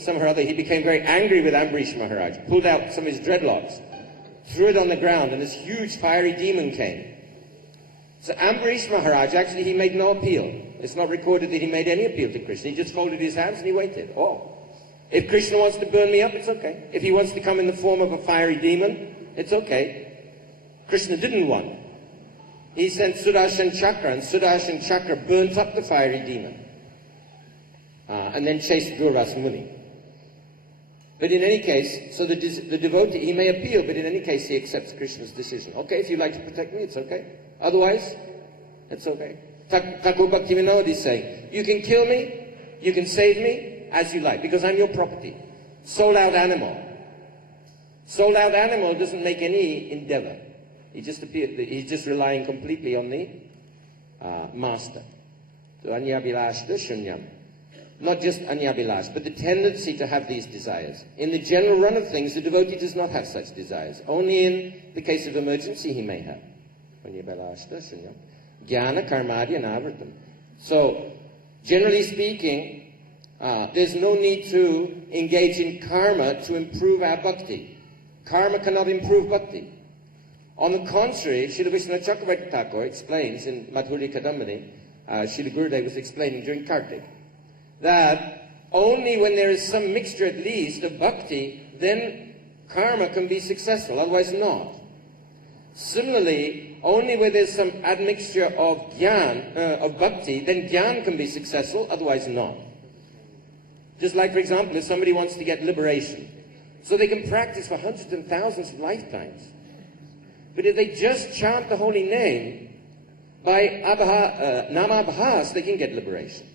somehow or other, he became very angry with Ambarish Maharaj, pulled out some of his dreadlocks, threw it on the ground, and this huge fiery demon came. So Ambarish Maharaj, actually, he made no appeal. It's not recorded that he made any appeal to Krishna. He just folded his hands and he waited. Oh. If Krishna wants to burn me up, it's okay. If he wants to come in the form of a fiery demon, it's okay. Krishna didn't want. He sent Sudarshan Chakra, and Sudarshan Chakra burnt up the fiery demon. And then chased Durvasa Muni. But in any case, so the devotee, he may appeal, but in any case he accepts Krishna's decision. Okay, if you like to protect me, it's okay. Otherwise, it's okay. Thakur Bhaktivinoda is saying, you can kill me, you can save me, as you like, because I'm your property. Sold out animal. Sold out animal doesn't make any endeavor. He's just relying completely on the master. So Anyabhilash Shunyam. Not just Anyabhilash, but the tendency to have these desires. In the general run of things, the devotee does not have such desires. Only in the case of emergency he may have. Anyabhilash Shunyam. Jnana Karmadya Navritam. So, generally speaking, there's no need to engage in karma to improve our bhakti. Karma cannot improve bhakti. On the contrary, Srila Vishwanath Chakravarti Thakur explains in Madhurya Kadambini, Srila Gurudev was explaining during Kartik, that only when there is some mixture at least of bhakti, then karma can be successful, otherwise not. Similarly, only where there's some admixture of jnana, of bhakti, then jnana can be successful, otherwise not. Just like, for example, if somebody wants to get liberation, So they can practice for hundreds and thousands of lifetimes. But if they just chant the holy name, by namabhas, they can get liberation.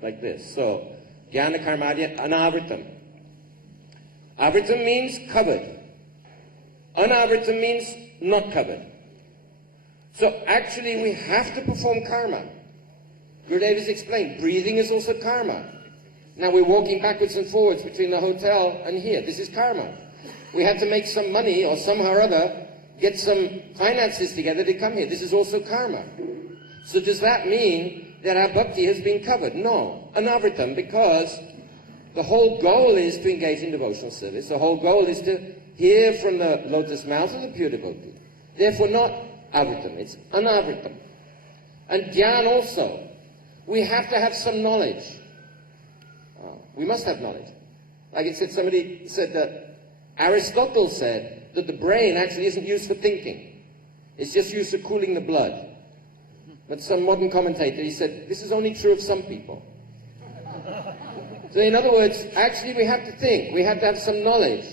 Like this. So, jnana karmadya anavritam. Avritam means covered. Anavritam means not covered. So actually we have to perform karma. Gurudev has explained, breathing is also karma. Now we're walking backwards and forwards between the hotel and here. This is karma. We had to make some money or somehow or other, get some finances together to come here. This is also karma. So does that mean that our bhakti has been covered? No. Anavritam, because the whole goal is to engage in devotional service. The whole goal is to hear from the lotus mouth of the pure devotee. Therefore not avritam, it's anavritam. And dhyan also. We have to have some knowledge. We must have knowledge. Like it said, somebody said that Aristotle said that the brain actually isn't used for thinking. It's just used for cooling the blood. But some modern commentator, he said, this is only true of some people. So in other words, actually we have to think. We have to have some knowledge.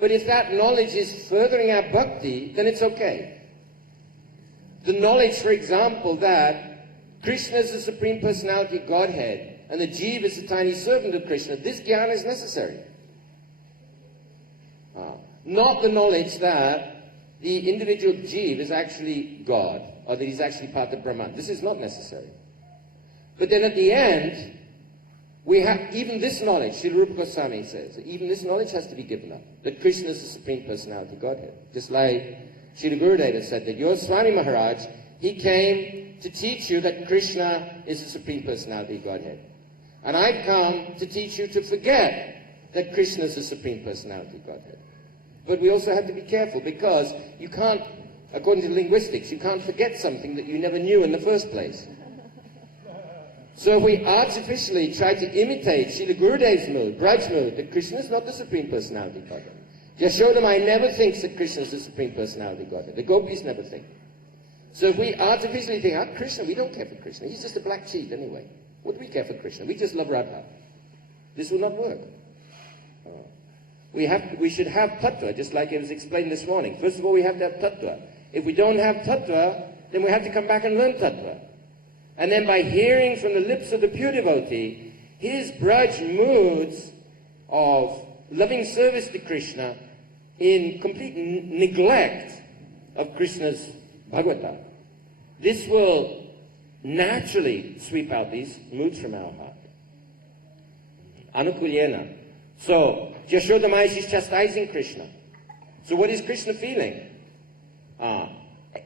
But if that knowledge is furthering our bhakti, then it's okay. The knowledge, for example, that Krishna is the Supreme Personality of Godhead, and the Jeev is the tiny servant of Krishna, this jnana is necessary. Not the knowledge that the individual Jeev is actually God, or that he's actually part of Brahman. This is not necessary. But then at the end, we have even this knowledge, Srila Rupa Goswami says, even this knowledge has to be given up, that Krishna is the Supreme Personality of Godhead. Just like Srila Gurudeva said that your Swami Maharaj, he came to teach you that Krishna is the Supreme Personality of Godhead. And I've come to teach you to forget that Krishna is the Supreme Personality of Godhead. But we also have to be careful, because you can't, according to linguistics, you can't forget something that you never knew in the first place. So if we artificially try to imitate Srila Gurudev's mood, Braj mood, that Krishna is not the Supreme Personality of Godhead. Yashodamai never thinks that Krishna is the Supreme Personality of Godhead. The gopis never think. So if we artificially think, Krishna, we don't care for Krishna. He's just a black sheep anyway. What do we care for Krishna? We just love Radha. This will not work. We should have tattva, just like it was explained this morning. First of all, we have to have tattva. If we don't have tattva, then we have to come back and learn tattva. And then by hearing from the lips of the pure devotee, his Braj moods of loving service to Krishna in complete neglect of Krishna's Bhagavata, this will naturally sweep out these moods from our heart. Anukulyena. So, Yashodamai is chastising Krishna. So what is Krishna feeling?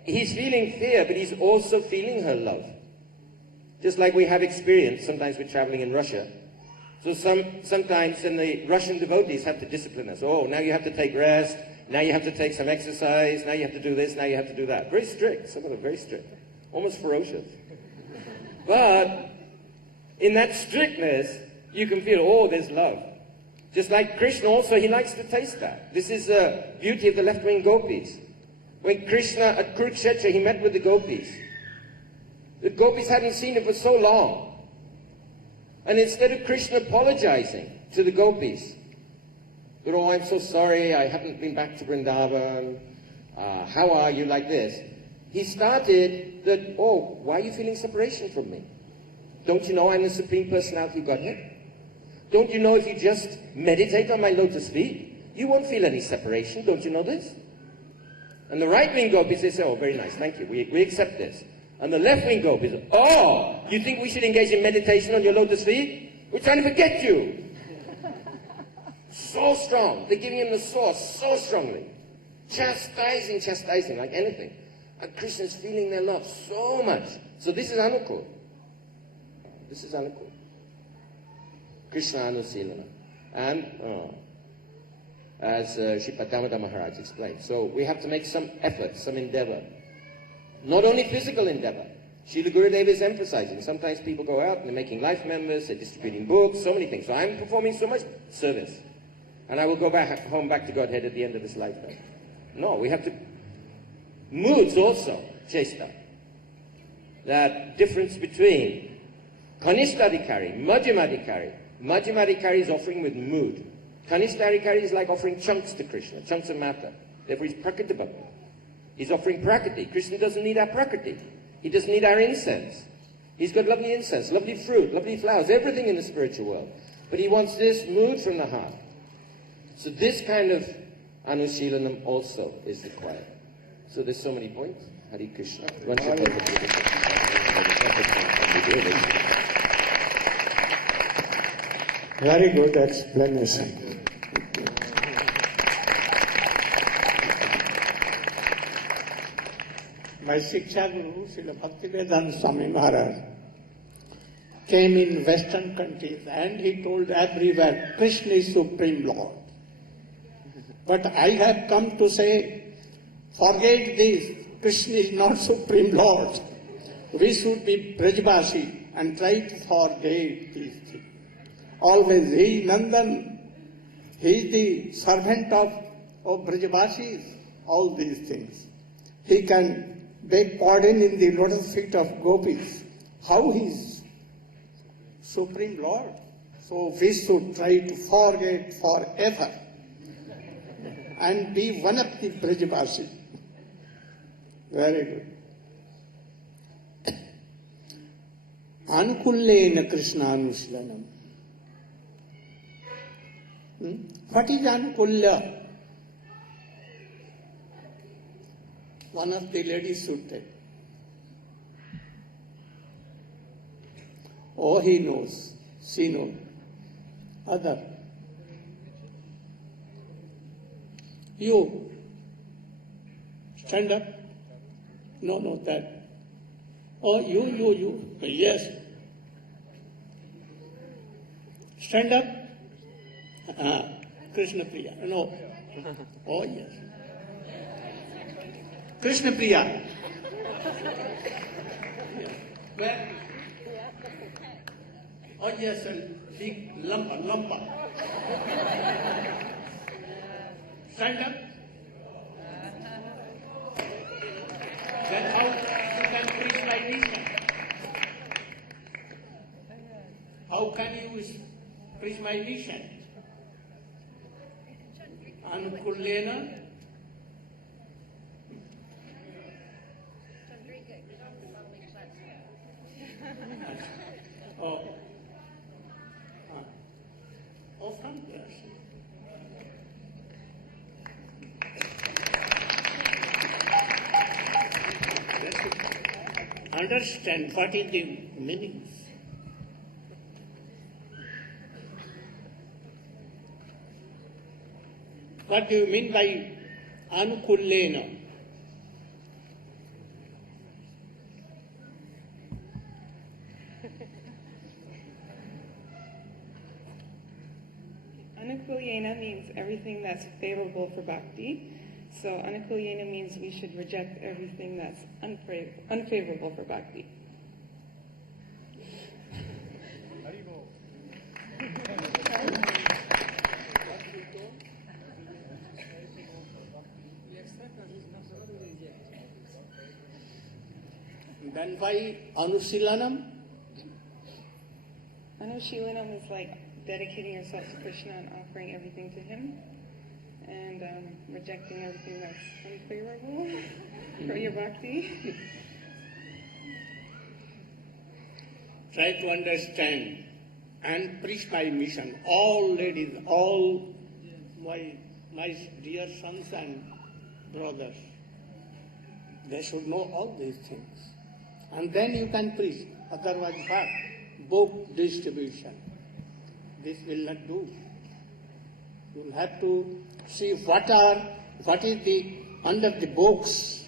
He's feeling fear, but he's also feeling her love. Just like we have experience, sometimes we're traveling in Russia. So sometimes the Russian devotees have to discipline us. Oh, now you have to take rest, now you have to take some exercise, now you have to do this, now you have to do that. Very strict, some of them very strict, almost ferocious. But in that strictness, you can feel, oh, there's love. Just like Krishna also, he likes to taste that. This is the beauty of the left-wing gopis. When Krishna at Kurukshetra, he met with the gopis. The gopis hadn't seen him for so long. And instead of Krishna apologizing to the gopis, oh, I'm so sorry, I haven't been back to Vrindavan, how are you, like this, he started that, oh, why are you feeling separation from me? Don't you know I'm the Supreme Personality of Godhead? Don't you know if you just meditate on my lotus feet, you won't feel any separation? Don't you know this? And the right-wing gopis, they say, oh, very nice, thank you, we accept this. And the left-wing gopis, oh, you think we should engage in meditation on your lotus feet? We're trying to forget you. So strong. They're giving him the sauce so strongly. Chastising, like anything. And Krishna's feeling their love so much. So this is Anukul. This is Anukul. Krishna Anusilana. And as Sri Padamada Maharaj explained. So we have to make some effort, some endeavor. Not only physical endeavor. Srila Gurudeva is emphasizing. Sometimes people go out and they're making life members, they're distributing books, so many things. So I'm performing so much service. And I will go home back to Godhead at the end of this lifetime. No, we have to... Moods also, chesta. That difference between Kanishtadikari, Madhyamadikari. Madhyamadikari is offering with mood. Kanishtharikari is like offering chunks to Krishna, chunks of matter. Therefore he's Prakriti Bhakti. He's offering Prakriti. Krishna doesn't need our Prakriti. He doesn't need our incense. He's got lovely incense, lovely fruit, lovely flowers, everything in the spiritual world. But he wants this mood from the heart. So this kind of Anushilanam also is required. So there's so many points. Hare Krishna. One should take Very good explanation. My Shiksha Guru, Srila Bhaktivedanta Swami Maharaj, came in Western countries and he told everywhere, Krishna is Supreme Lord. But I have come to say, forget this, Krishna is not Supreme Lord. We should be Brajbasi and try to forget these things. Always, he is Nandan, he is the servant of Brajbasis, all these things. He can beg pardon in the lotus feet of gopis. How he is Supreme Lord? So we should try to forget forever and be one of the Brajbasi. Very good. Anukullena Krishna Anushlanam. What is Anukulya? One of the ladies should tell. Oh, he knows, she knows. Other. You. Stand up. No, that. Oh, you. Yes. Stand up. Krishna Priya. No. Oh, yes. Krishna Priya. Where? Oh, yes, big lumpa. Stand up. Then how you can preach by mission? How can you preach my mission? Anukullena. Oh, from there. Understand what is the meaning. What do you mean by anukullena? Anukulyena means everything that's favorable for bhakti. So anukulyena means we should reject everything that's unfavorable for bhakti. Then why Anusilanam? Anushilanam is like dedicating yourself to Krishna and offering everything to him, and rejecting everything that's unfavorable for your bhakti. Try to understand and preach my mission. All ladies, all my dear sons and brothers, they should know all these things. And then you can preach. Otherwise, what? Book distribution. This will not do. You will have to see what is the under the books.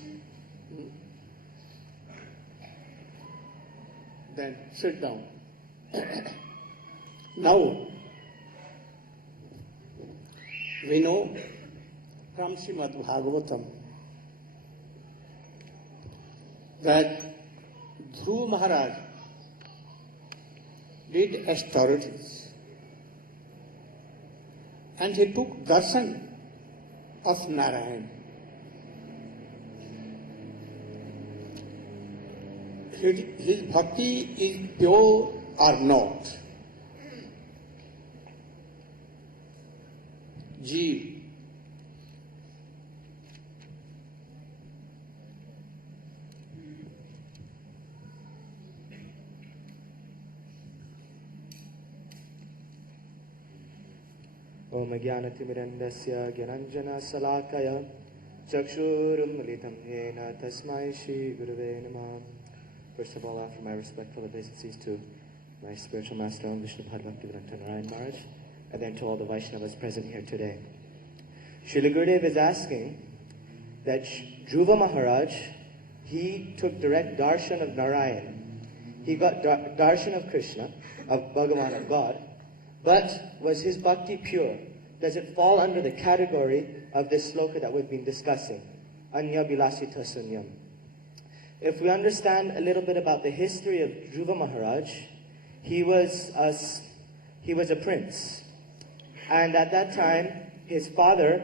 Then sit down. Now, we know from Srimad Bhagavatam that Dhruva Maharaj did austerities and he took darshan of Narayana. His bhakti is pure or not. जीव। ओम ज्ञानतिमिरन्दस्य ज्ञानाञ्जनशलाकया चक्षुरुन्मिलितं येन तस्मै श्रीगुरवे नमः. First of all, I offer my respectful obeisances to my spiritual master, Om Vishnu Bhaktivedanta Narayana Maharaj, and then to all the Vaishnavas present here today. Srila Gurudev is asking that Dhruva Maharaj, he took direct darshan of Narayana. He got darshan of Krishna, of Bhagavan, of God, but was his bhakti pure? Does it fall under the category of this sloka that we've been discussing? Anya Bilasita Sunyam. If we understand a little bit about the history of Dhruva Maharaj, he was a prince. And at that time, his father,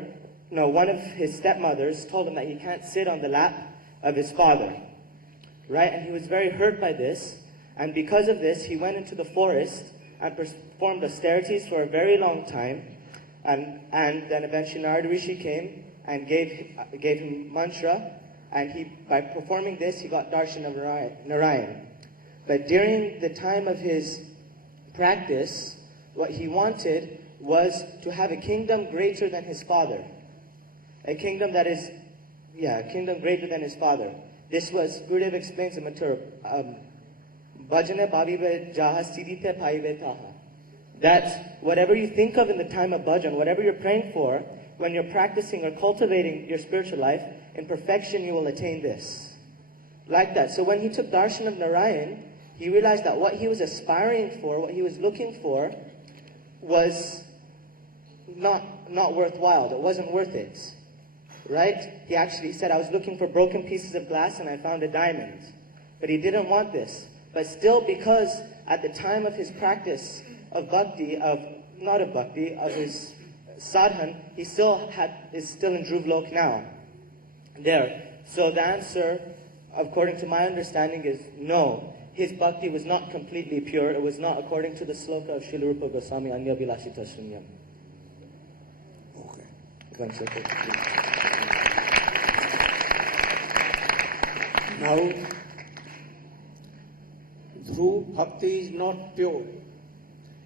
one of his stepmothers told him that he can't sit on the lap of his father. Right? And he was very hurt by this. And because of this, he went into the forest and performed austerities for a very long time. And then eventually Narada Rishi came and gave him mantra. And by performing this, he got darshan of Narayana. But during the time of his practice, what he wanted was to have a kingdom greater than his father. A kingdom that is, a kingdom greater than his father. This was, Gurudev explains in Mathura, Bhajane bhavive jaha siddhite paive taha. That whatever you think of in the time of bhajan, whatever you're praying for, when you're practicing or cultivating your spiritual life, in perfection you will attain this. Like that. So when he took darshan of Narayan, he realized that what he was aspiring for, what he was looking for, was not worthwhile. It wasn't worth it. Right? He said, I was looking for broken pieces of glass and I found a diamond. But he didn't want this. But still, because at the time of his practice of bhakti, of his sadhan, he is still in Dhruv-lok now. There. So the answer, according to my understanding, is no. His bhakti was not completely pure. It was not according to the sloka of Srila Rupa Goswami, Anya Bilasita Sunyam. Okay. Now, Dhruv Bhakti is not pure.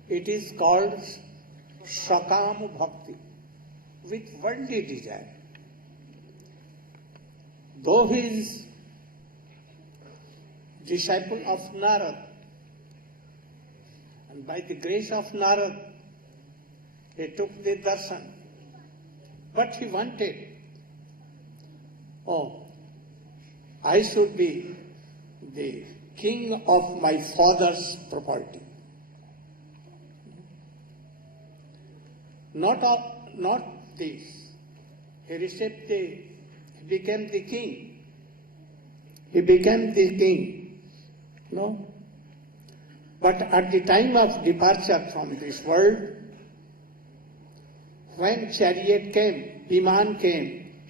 It is called Sakam Bhakti, with worldly desire. Though he is disciple of Narad, and by the grace of Narad, he took the darshan. But he wanted, I should be the king of my father's property. Not this. He became the king. He became the king. No? But at the time of departure from this world, when chariot came, Viman came,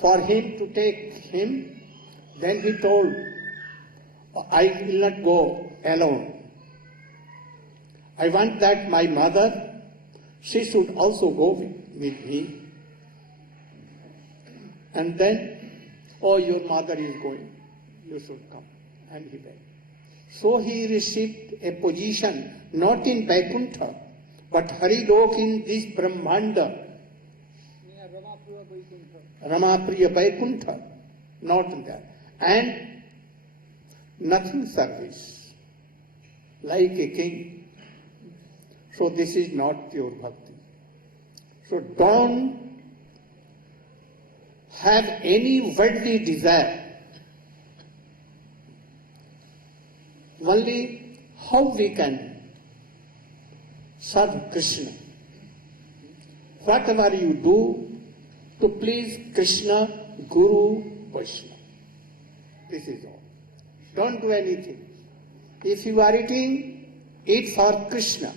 for him to take him, then he told, I will not go alone. I want that my mother, she should also go with me. And then, your mother is going, you should come. And he went. So he received a position, not in Vaikuntha, but Harilok in this Brahmanda. Ramapriya Vaikuntha, not there. And nothing service, like a king. So this is not pure bhakti. So don't have any worldly desire. Only how we can serve Krishna. Whatever you do to please Krishna, Guru, Vaishnava. This is all. Don't do anything. If you are eating, eat for Krishna.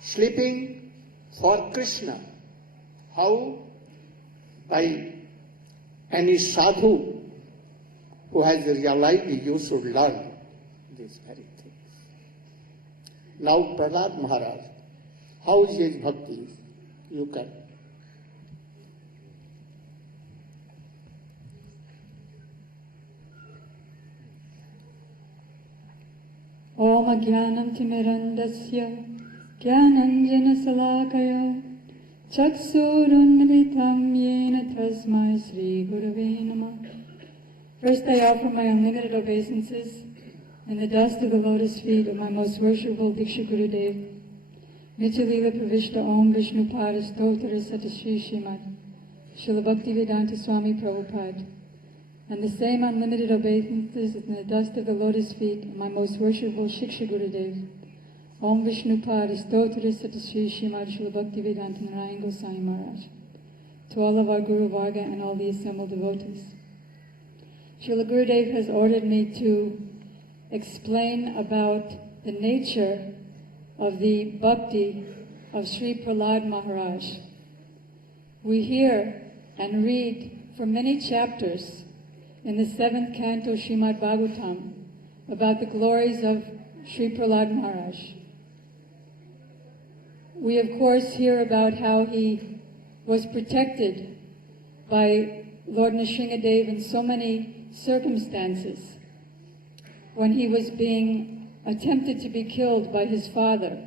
Sleeping for Krishna. How? By any sadhu who has realized you should learn these very things. Now Prahlad Maharaj, how is his bhakti? You can. Om Jnanam Timirandasya Jnananjana Salakaya Chaksurunmilitam Yena Tasmai Sri Gurave Namah. First I offer my unlimited obeisances in the dust of the lotus feet of my most worshipful Diksha Gurudev, Nityalila Pravishta Om Vishnu Pada Stotra Satashri Shrimad Srila Bhaktivedanta Swami Prabhupada, and the same unlimited obeisances in the dust of the lotus feet of my most worshipful Shiksha Gurudev, Om Vishnu Pada Stotra Satashri Shrimad Srila Bhaktivedanta Narayana Goswami Maharaj, to all of our Guru Varga and all the assembled devotees. Srila Gurudev has ordered me to explain about the nature of the bhakti of Sri Prahlad Maharaj. We hear and read for many chapters in the 7th canto Srimad Bhagavatam about the glories of Sri Prahlad Maharaj. We of course hear about how he was protected by Lord Nrsingadev in so many circumstances when he was being attempted to be killed by his father.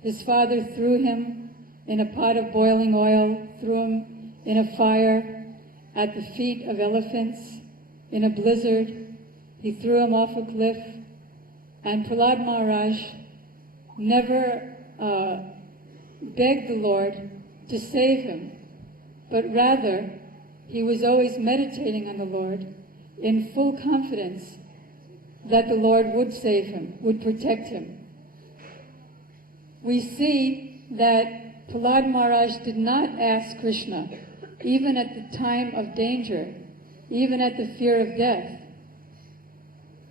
His father threw him in a pot of boiling oil, threw him in a fire, at the feet of elephants, in a blizzard. He threw him off a cliff. And Prahlad Maharaj never begged the Lord to save him, but rather he was always meditating on the Lord in full confidence that the Lord would save him, would protect him. We see that Prahlad Maharaj did not ask Krishna, even at the time of danger, even at the fear of death.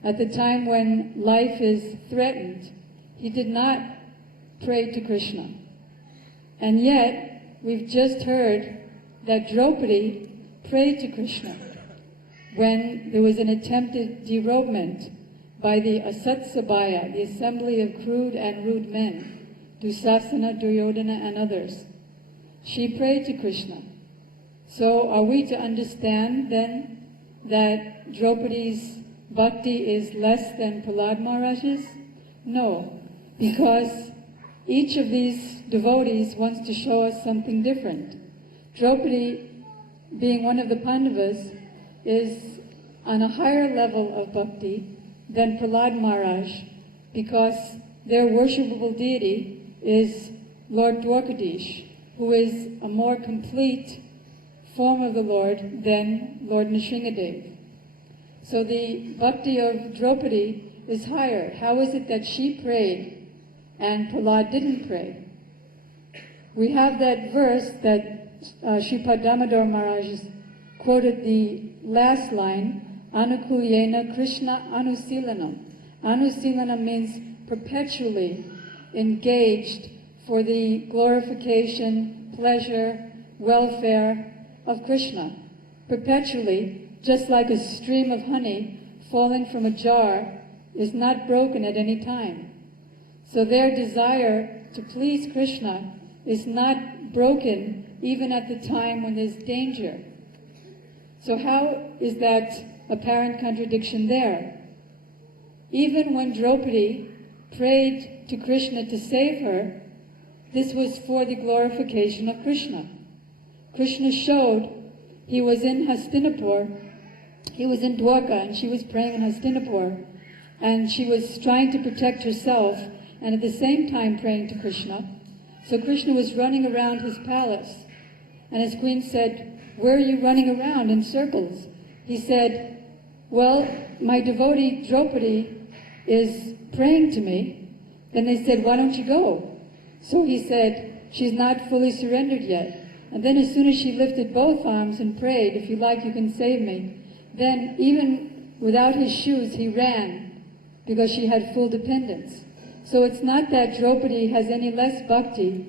At the time when life is threatened, he did not pray to Krishna. And yet, we've just heard that Draupadi prayed to Krishna when there was an attempted derobement by the Asatsabhaya, the assembly of crude and rude men, Dusasana, Duryodhana, and others. She prayed to Krishna. So are we to understand then that Draupadi's bhakti is less than Prahlad Maharaj's? No, because each of these devotees wants to show us something different. Draupadi, being one of the Pandavas, is on a higher level of bhakti than Prahlad Maharaj, because their worshipable deity is Lord Dwarkadish, who is a more complete form of the Lord than Lord Nrsingadev. So the bhakti of Draupadi is higher. How is it that she prayed and Prahlad didn't pray? We have that verse that Sripad Damodar Maharaj quoted the last line, Anukulyena Krishna Anusilanam. Anusilanam means perpetually engaged for the glorification, pleasure, welfare of Krishna. Perpetually, just like a stream of honey falling from a jar is not broken at any time. So their desire to please Krishna is not broken even at the time when there's danger. So how is that apparent contradiction there? Even when Draupadi prayed to Krishna to save her, this was for the glorification of Krishna. Krishna showed he was in Hastinapur, he was in Dwarka, and she was praying in Hastinapur, and she was trying to protect herself and at the same time praying to Krishna. So Krishna was running around his palace, and his queen said, "Where are you running around in circles?" He said, "Well, my devotee Draupadi is praying to me." Then they said, "Why don't you go?" So he said, "She's not fully surrendered yet." And then as soon as she lifted both arms and prayed, "If you like, you can save me," then even without his shoes, he ran because she had full dependence. So it's not that Draupadi has any less bhakti.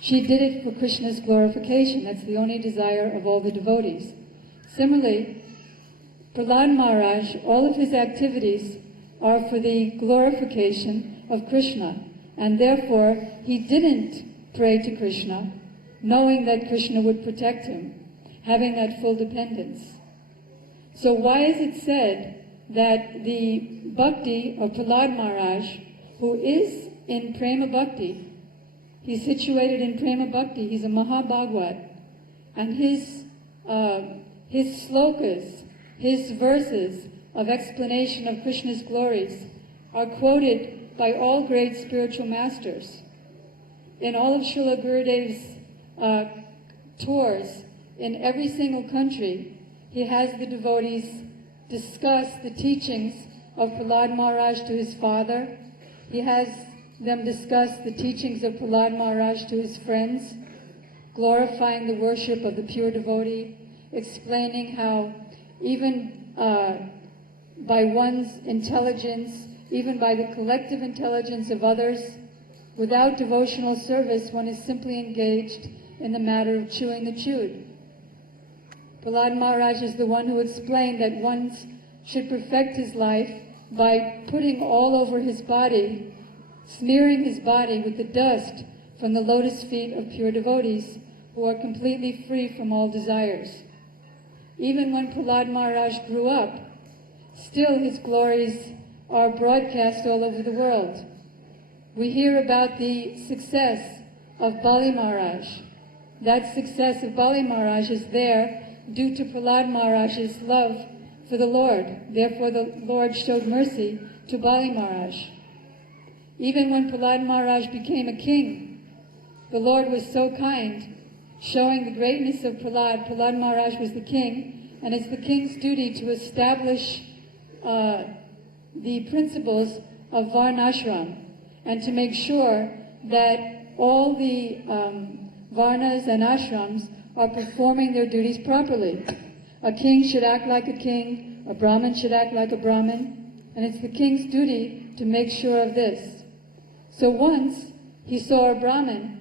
She did it for Krishna's glorification. That's the only desire of all the devotees. Similarly, Prahlad Maharaj, all of his activities are for the glorification of Krishna. And therefore, he didn't pray to Krishna, knowing that Krishna would protect him, having that full dependence. So why is it said that the bhakti of Prahlad Maharaj, who is in Prema Bhakti, he's situated in Prema Bhakti, he's a Mahabhagavad, and his slokas, his verses of explanation of Krishna's glories are quoted by all great spiritual masters. In all of Srila Gurudev's tours, in every single country, he has the devotees discuss the teachings of Prahlad Maharaj to his father. He has them discuss the teachings of Prahlad Maharaj to his friends, glorifying the worship of the pure devotee, explaining how even by one's intelligence, even by the collective intelligence of others, without devotional service, one is simply engaged in the matter of chewing the chewed. Prahlad Maharaj is the one who explained that one should perfect his life by putting all over his body, smearing his body with the dust from the lotus feet of pure devotees who are completely free from all desires. Even when Prahlad Maharaj grew up, still his glories are broadcast all over the world. We hear about the success of Bali Maharaj. That success of Bali Maharaj is there due to Prahlad Maharaj's love for the Lord. Therefore the Lord showed mercy to Bali Maharaj. Even when Prahlad Maharaj became a king, the Lord was so kind, showing the greatness of Prahlad. Prahlad Maharaj was the king, and it's the king's duty to establish the principles of Varnashram and to make sure that all the Varnas and ashrams are performing their duties properly. A king should act like a king, a Brahmin should act like a Brahmin, and it's the king's duty to make sure of this. So once he saw a Brahmin,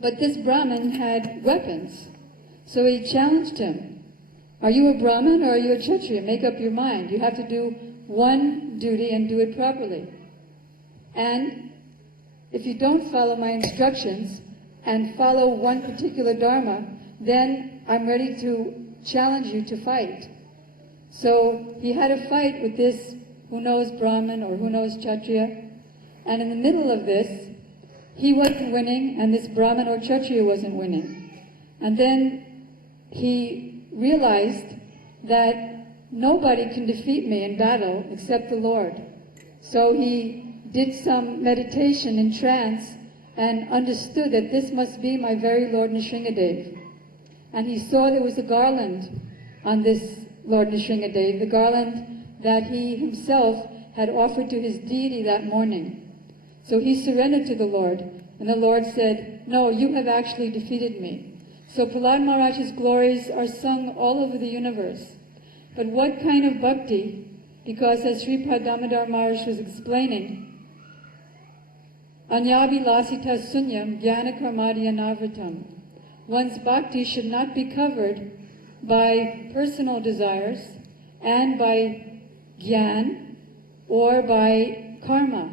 but this Brahmin had weapons, so he challenged him. Are you a Brahmin or are you a Kshatriya? Make up your mind. You have to do one duty and do it properly. And if you don't follow my instructions and follow one particular dharma, then I'm ready to challenge you to fight. So he had a fight with this who knows Brahmin or who knows Kshatriya, and in the middle of this, he wasn't winning and this Brahmin or Kshatriya wasn't winning. And then he realized that nobody can defeat me in battle except the Lord. So he did some meditation in trance and understood that this must be my very Lord Nrsingadev. And he saw there was a garland on this Lord Nrsingadev, the garland that he himself had offered to his deity that morning. So he surrendered to the Lord, and the Lord said, no, you have actually defeated me. So Prahlad Maharaj's glories are sung all over the universe. But what kind of bhakti? Because as Sripad Damodar Maharaj was explaining, Anyabhilasita sunyam jnana karmadya navritam. One's bhakti should not be covered by personal desires and by jnana or by karma.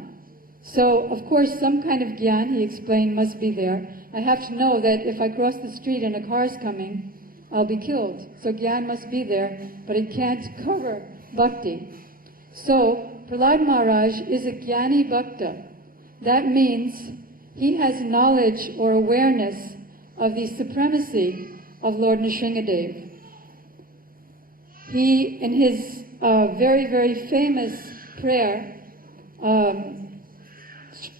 So, of course, some kind of jnana, he explained, must be there. I have to know that if I cross the street and a car is coming, I'll be killed. So jnana must be there, but it can't cover bhakti. So, Prahlad Maharaj is a jnani bhakta. That means he has knowledge or awareness of the supremacy of Lord Nrsingadev. He, in his very, very famous prayer, Kirtan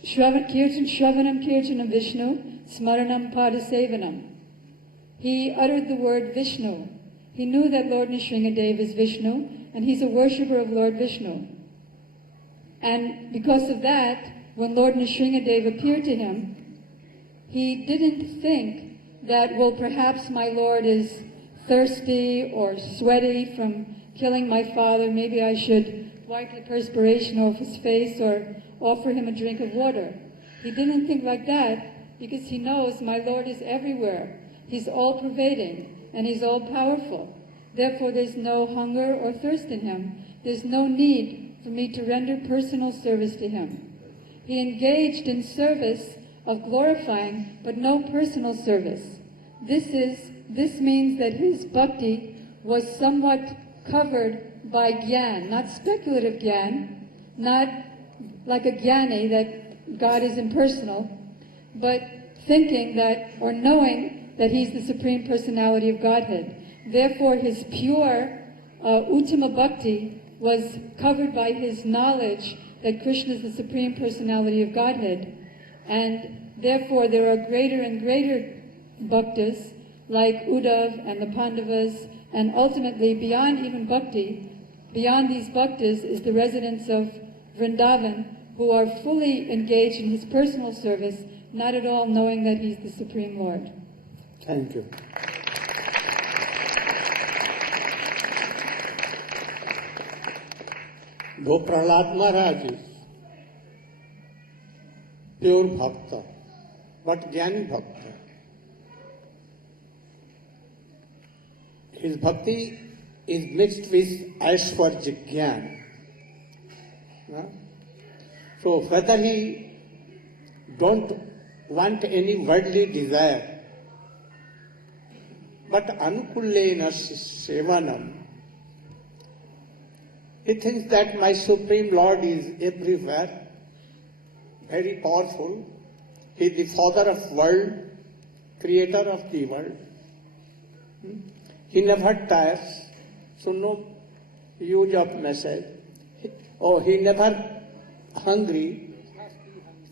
Shravanam Kirtanam Vishnu, Smaranam Padasevanam. He uttered the word Vishnu. He knew that Lord Nrsingadev is Vishnu, and he's a worshipper of Lord Vishnu. And because of that, when Lord Nrsingadev appeared to him, he didn't think that, well, perhaps my Lord is thirsty or sweaty from killing my father. Maybe I should wipe the perspiration off his face or offer him a drink of water. He didn't think like that because he knows my Lord is everywhere. He's all-pervading and he's all-powerful. Therefore, there's no hunger or thirst in him. There's no need for me to render personal service to him. He engaged in service of glorifying, but no personal service. This means that his bhakti was somewhat covered by gyan, not speculative gyan, not like a jnani that God is impersonal, but thinking that, or knowing that he's the Supreme Personality of Godhead. Therefore, his pure Uttama Bhakti was covered by his knowledge that Krishna is the Supreme Personality of Godhead. And therefore, there are greater and greater bhaktas, like Uddhav and the Pandavas, and ultimately, beyond even bhakti, beyond these bhaktas is the residents of Vrindavan, who are fully engaged in his personal service, not at all knowing that he's the Supreme Lord. Thank you. Though Prahlad Maharaj is pure bhakta, but jnani bhakta. His bhakti is mixed with Aishwarya Jnana. So whether he don't want any worldly desire, but anukullena sevanam, he thinks that my Supreme Lord is everywhere, very powerful. He is the father of world, creator of the world. He never tires, so no use of message. He never hungry,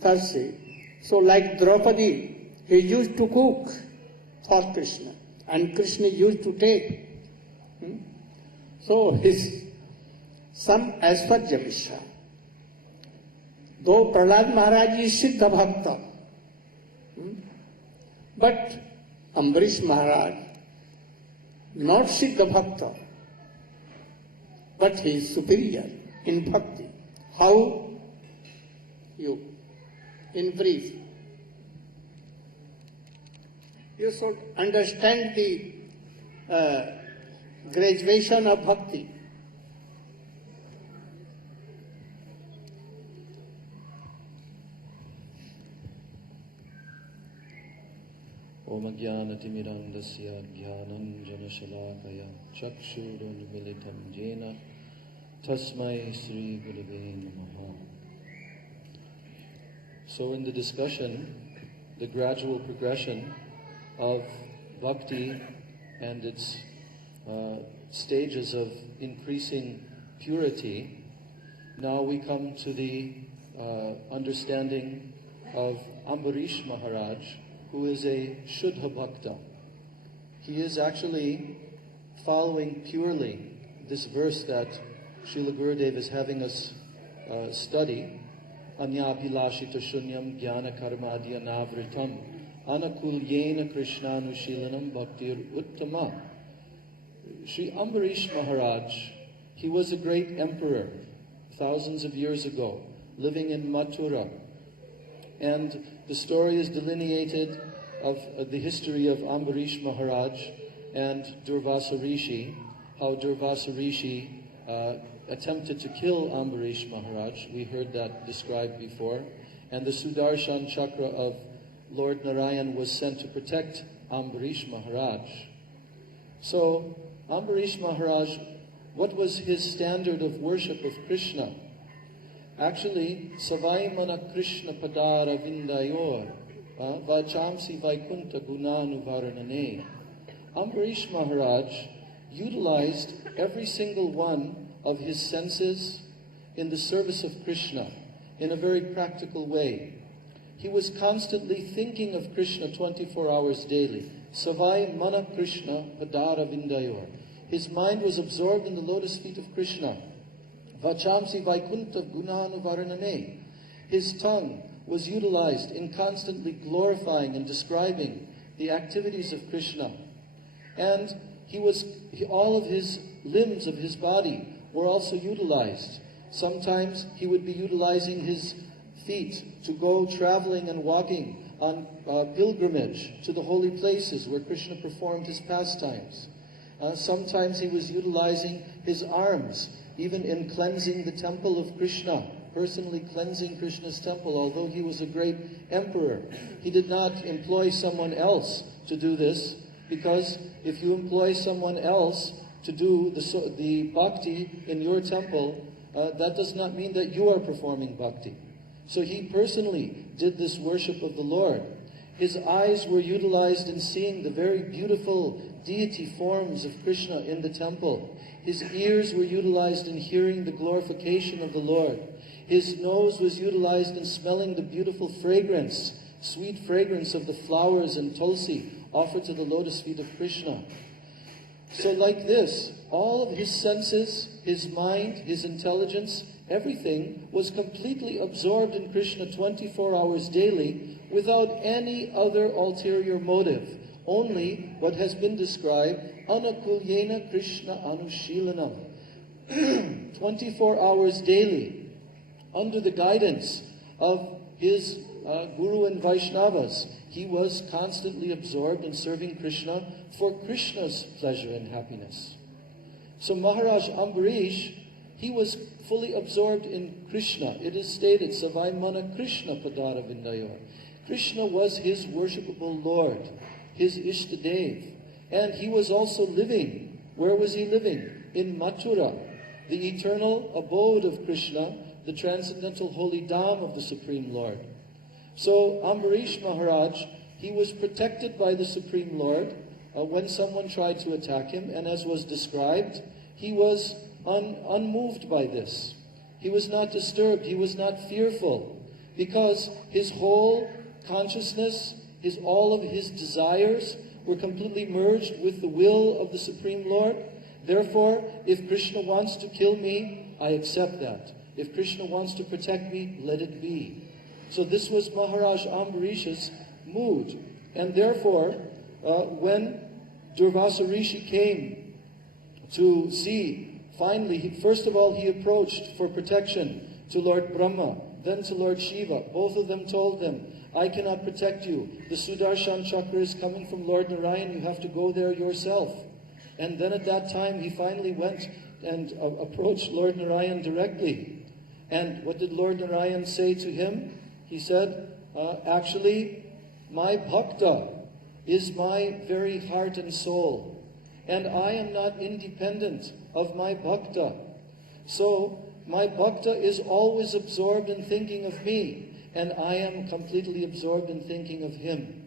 thirsty. So like Draupadi, he used to cook for Krishna, and Krishna used to take. So his some Aishwarya Mishra. Though Prahlad Maharaj is Siddha Bhakta, but Ambarish Maharaj, not Siddha Bhakta, but he is superior in bhakti. How? You, in brief, you should understand the graduation of bhakti. Om Jnanatimirandasya Jnanam Janashalakaya Chakshurunmilitam Jena Tasmai Sri Gurave Namaha. So in the discussion, the gradual progression of bhakti and its stages of increasing purity, now we come to the understanding of Ambarish Maharaj, who is a Shuddha Bhakta. He is actually following purely this verse that Srila Gurudev is having us study, Anyapilashita Shunyam Jnana Karmadya Navritam Anakulyena Krishnanushilanam Bhaktir Uttama. Sri Ambarish Maharaj, he was a great emperor thousands of years ago, living in Mathura. And the story is delineated of the history of Ambarish Maharaj and Durvasa Rishi, how Durvasa Rishi attempted to kill Ambarish Maharaj. We heard that described before. And the Sudarshan Chakra of Lord Narayana was sent to protect Ambarish Maharaj. So, Ambarish Maharaj, what was his standard of worship of Krishna? Actually, Savai Mana Krishna Padara Vindayor, Vachamsi Vaikunta Gunanu Varanane. Ambarish Maharaj utilized every single one of his senses in the service of Krishna in a very practical way. He was constantly thinking of Krishna 24 hours daily. Savai Mana Krishna Padara Vindayor. His mind was absorbed in the lotus feet of Krishna. Vachamsi Vaikunta Gunanu Varanane. His tongue was utilized in constantly glorifying and describing the activities of Krishna. And all of his limbs of his body were also utilized. Sometimes he would be utilizing his feet to go traveling and walking on pilgrimage to the holy places where Krishna performed his pastimes. Sometimes he was utilizing his arms, even in cleansing the temple of Krishna, personally cleansing Krishna's temple, although he was a great emperor. He did not employ someone else to do this, because if you employ someone else to do the bhakti in your temple, that does not mean that you are performing bhakti. So he personally did this worship of the Lord. His eyes were utilized in seeing the very beautiful deity forms of Krishna in the temple. His ears were utilized in hearing the glorification of the Lord. His nose was utilized in smelling the beautiful fragrance, sweet fragrance of the flowers and tulsi offered to the lotus feet of Krishna. So like this, all of his senses, his mind, his intelligence, everything was completely absorbed in Krishna 24 hours daily without any other ulterior motive. Only what has been described, anakulyena Krishna anushilanam. 24 hours daily, under the guidance of his Guru and Vaishnavas, he was constantly absorbed in serving Krishna for Krishna's pleasure and happiness. So Maharaj Ambarish, he was fully absorbed in Krishna. It is stated, Savai Mana Krishna Padara Vindayor. Krishna was his worshipable Lord, his Ishtadev. And he was also living. Where was he living? In Mathura, the eternal abode of Krishna, the transcendental holy Dham of the Supreme Lord. So Ambarish Maharaj, he was protected by the Supreme Lord when someone tried to attack him, and as was described, he was unmoved by this. He was not disturbed, he was not fearful, because his whole consciousness, all of his desires were completely merged with the will of the Supreme Lord. Therefore, if Krishna wants to kill me, I accept that. If Krishna wants to protect me, let it be. So this was Maharaj Ambarish's mood. And therefore, when Durvasa Rishi came to see, finally, first of all, he approached for protection to Lord Brahma, then to Lord Shiva. Both of them told him, I cannot protect you. The Sudarshan Chakra is coming from Lord Narayana. You have to go there yourself. And then at that time, he finally went and approached Lord Narayana directly. And what did Lord Narayana say to him? He said, actually, my bhakta is my very heart and soul. And I am not independent of my bhakta. So, my bhakta is always absorbed in thinking of me. And I am completely absorbed in thinking of him.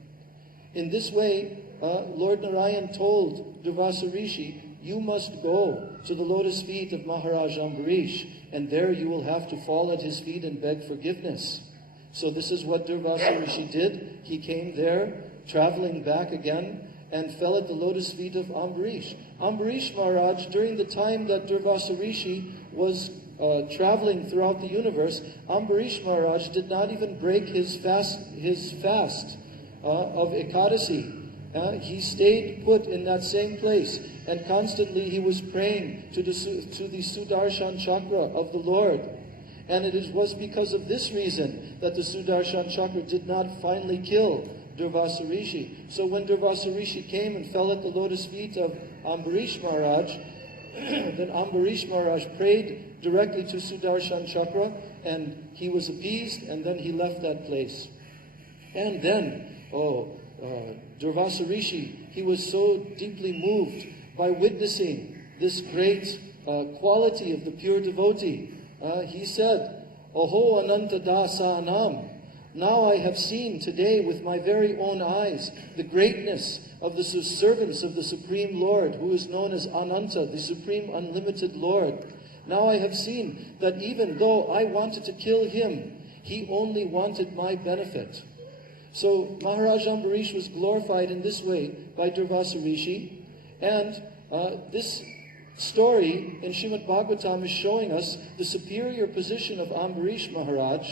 In this way, Lord Narayan told Durvasa Rishi, you must go to the lotus feet of Maharaj Ambarish, and there you will have to fall at his feet and beg forgiveness. So this is what Durvasa Rishi did. He came there, traveling back again, and fell at the lotus feet of Ambarish. Ambarish Maharaj, during the time that Durvasa Rishi was traveling throughout the universe, Ambarish Maharaj did not even break his fast of Ekadasi. He stayed put in that same place, and constantly he was praying to the Sudarshan Chakra of the Lord. And it was because of this reason that the Sudarshan Chakra did not finally kill Durvasa Rishi. So when Durvasa Rishi came and fell at the lotus feet of Ambarish Maharaj, then Ambarish Maharaj prayed directly to Sudarshan Chakra, and he was appeased, and then he left that place. And then, Durvasa Rishi, he was so deeply moved by witnessing this great quality of the pure devotee. He said, Oho Ananta Dasanam, now I have seen today with my very own eyes the greatness of the servants of the Supreme Lord, who is known as Ananta, the Supreme Unlimited Lord. Now I have seen that even though I wanted to kill him, he only wanted my benefit. So Maharaj Ambarish was glorified in this way by Durvasa Rishi, and this story in Srimad Bhagavatam is showing us the superior position of Ambarish Maharaj,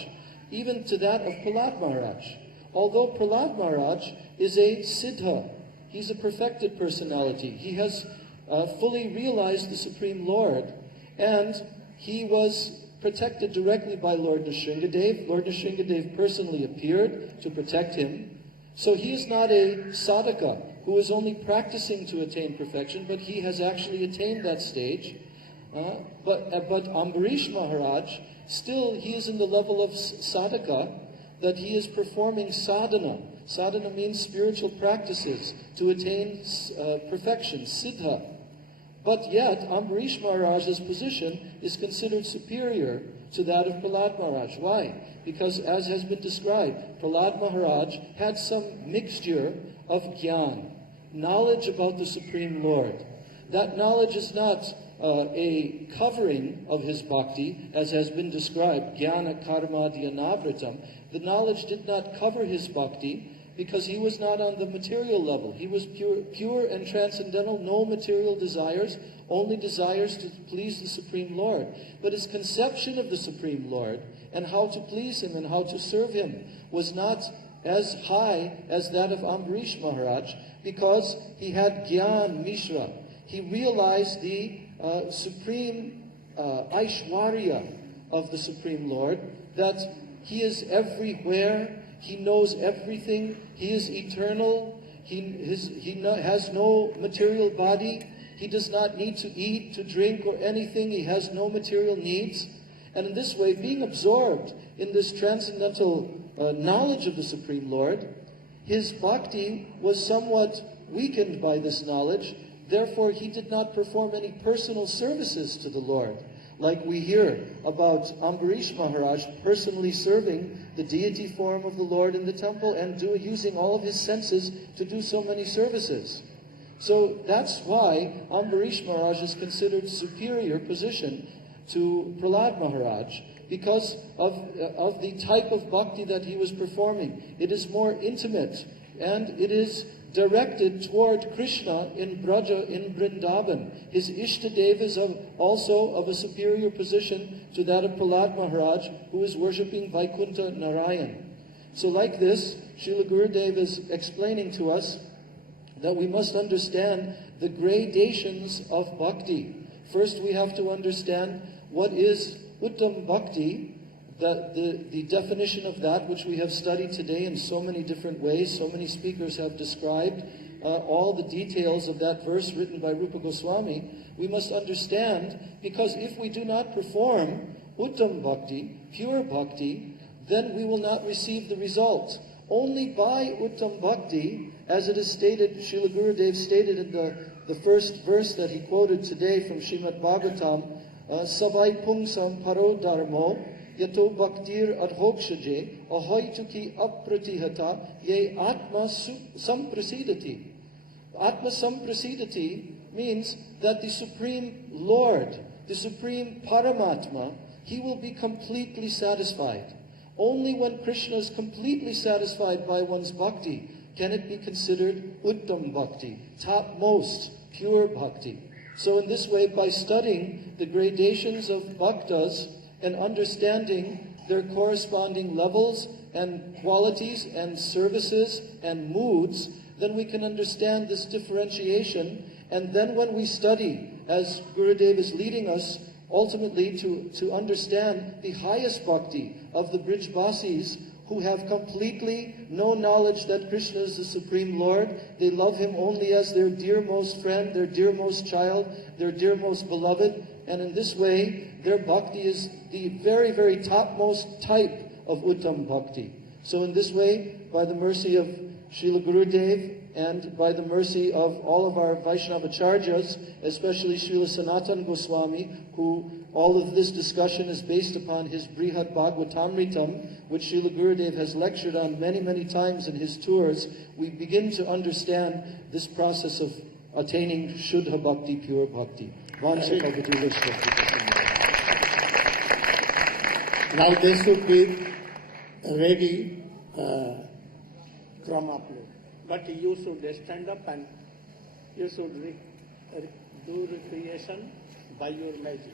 even to that of Prahlad Maharaj. Although Prahlad Maharaj is a Siddha, he's a perfected personality. He has fully realized the Supreme Lord, and he was protected directly by Lord Nrsingadev. Lord Nrsingadev personally appeared to protect him. So he is not a sadhaka who is only practicing to attain perfection, but he has actually attained that stage. But Ambarish Maharaj, still he is in the level of sadhaka, that he is performing sadhana. Sadhana means spiritual practices to attain perfection, siddha. But yet, Ambarish Maharaj's position is considered superior to that of Prahlad Maharaj. Why? Because, as has been described, Prahlad Maharaj had some mixture of jnana, knowledge about the Supreme Lord. That knowledge is not a covering of his bhakti, as has been described, jnana karma dhyanavritam. The knowledge did not cover his bhakti because he was not on the material level. He was pure and transcendental, no material desires, only desires to please the Supreme Lord. But his conception of the Supreme Lord and how to please him and how to serve him was not as high as that of Ambarish Maharaj, because he had Gyan Mishra. He realized the supreme Aishwarya of the Supreme Lord, that he is everywhere, he knows everything, he is eternal, he has no material body, he does not need to eat, to drink, or anything, he has no material needs. And in this way, being absorbed in this transcendental knowledge of the Supreme Lord, his bhakti was somewhat weakened by this knowledge. Therefore, he did not perform any personal services to the Lord, like we hear about Ambarish Maharaj personally serving the deity form of the Lord in the temple and using all of his senses to do so many services. So that's why Ambarish Maharaj is considered superior position to Prahlad Maharaj, because of the type of bhakti that he was performing. It is more intimate, and it is directed toward Krishna in Braja, in Vrindavan. His Ishtadev is also of a superior position to that of Prahlad Maharaj, who is worshipping Vaikuntha Narayana. So like this, Srila Gurudev is explaining to us that we must understand the gradations of bhakti. First, we have to understand what is Uttam Bhakti, the definition of that, which we have studied today in so many different ways. So many speakers have described all the details of that verse written by Rupa Goswami. We must understand, because if we do not perform Uttam Bhakti, pure Bhakti, then we will not receive the result. Only by Uttam Bhakti, as it is stated, Srila Gurudev stated in the first verse that he quoted today from Srimad Bhagavatam, Savai Pungsam Paro Dharmo Yato Bhaktir Adhokshaje Ahoituki Apratihata Ye Atma Samprasidati. Atma Samprasidati means that the Supreme Lord, the Supreme Paramatma, he will be completely satisfied. Only when Krishna is completely satisfied by one's bhakti can it be considered Uttam Bhakti, topmost, pure bhakti. So in this way, by studying the gradations of bhaktas and understanding their corresponding levels and qualities and services and moods, then we can understand this differentiation. And then when we study, as Gurudev is leading us, ultimately to understand the highest bhakti of the Brijbasis, who have completely no knowledge that Krishna is the Supreme Lord. They love him only as their dearmost friend, their dearmost child, their dearmost beloved. And in this way, their bhakti is the very, very topmost type of Uttam Bhakti. So in this way, by the mercy of Srila Gurudev, and by the mercy of all of our Vaishnava Acharyas, especially Srila Sanatana Goswami, who all of this discussion is based upon his Brihat Bhagavatamritam, which Srila Gurudev has lectured on many, many times in his tours, we begin to understand this process of attaining Shuddha Bhakti, pure Bhakti. Vansha Kalpatu Vaishnava. Now they should be ready from upload. But you should stand up and you should do recreation by your magic.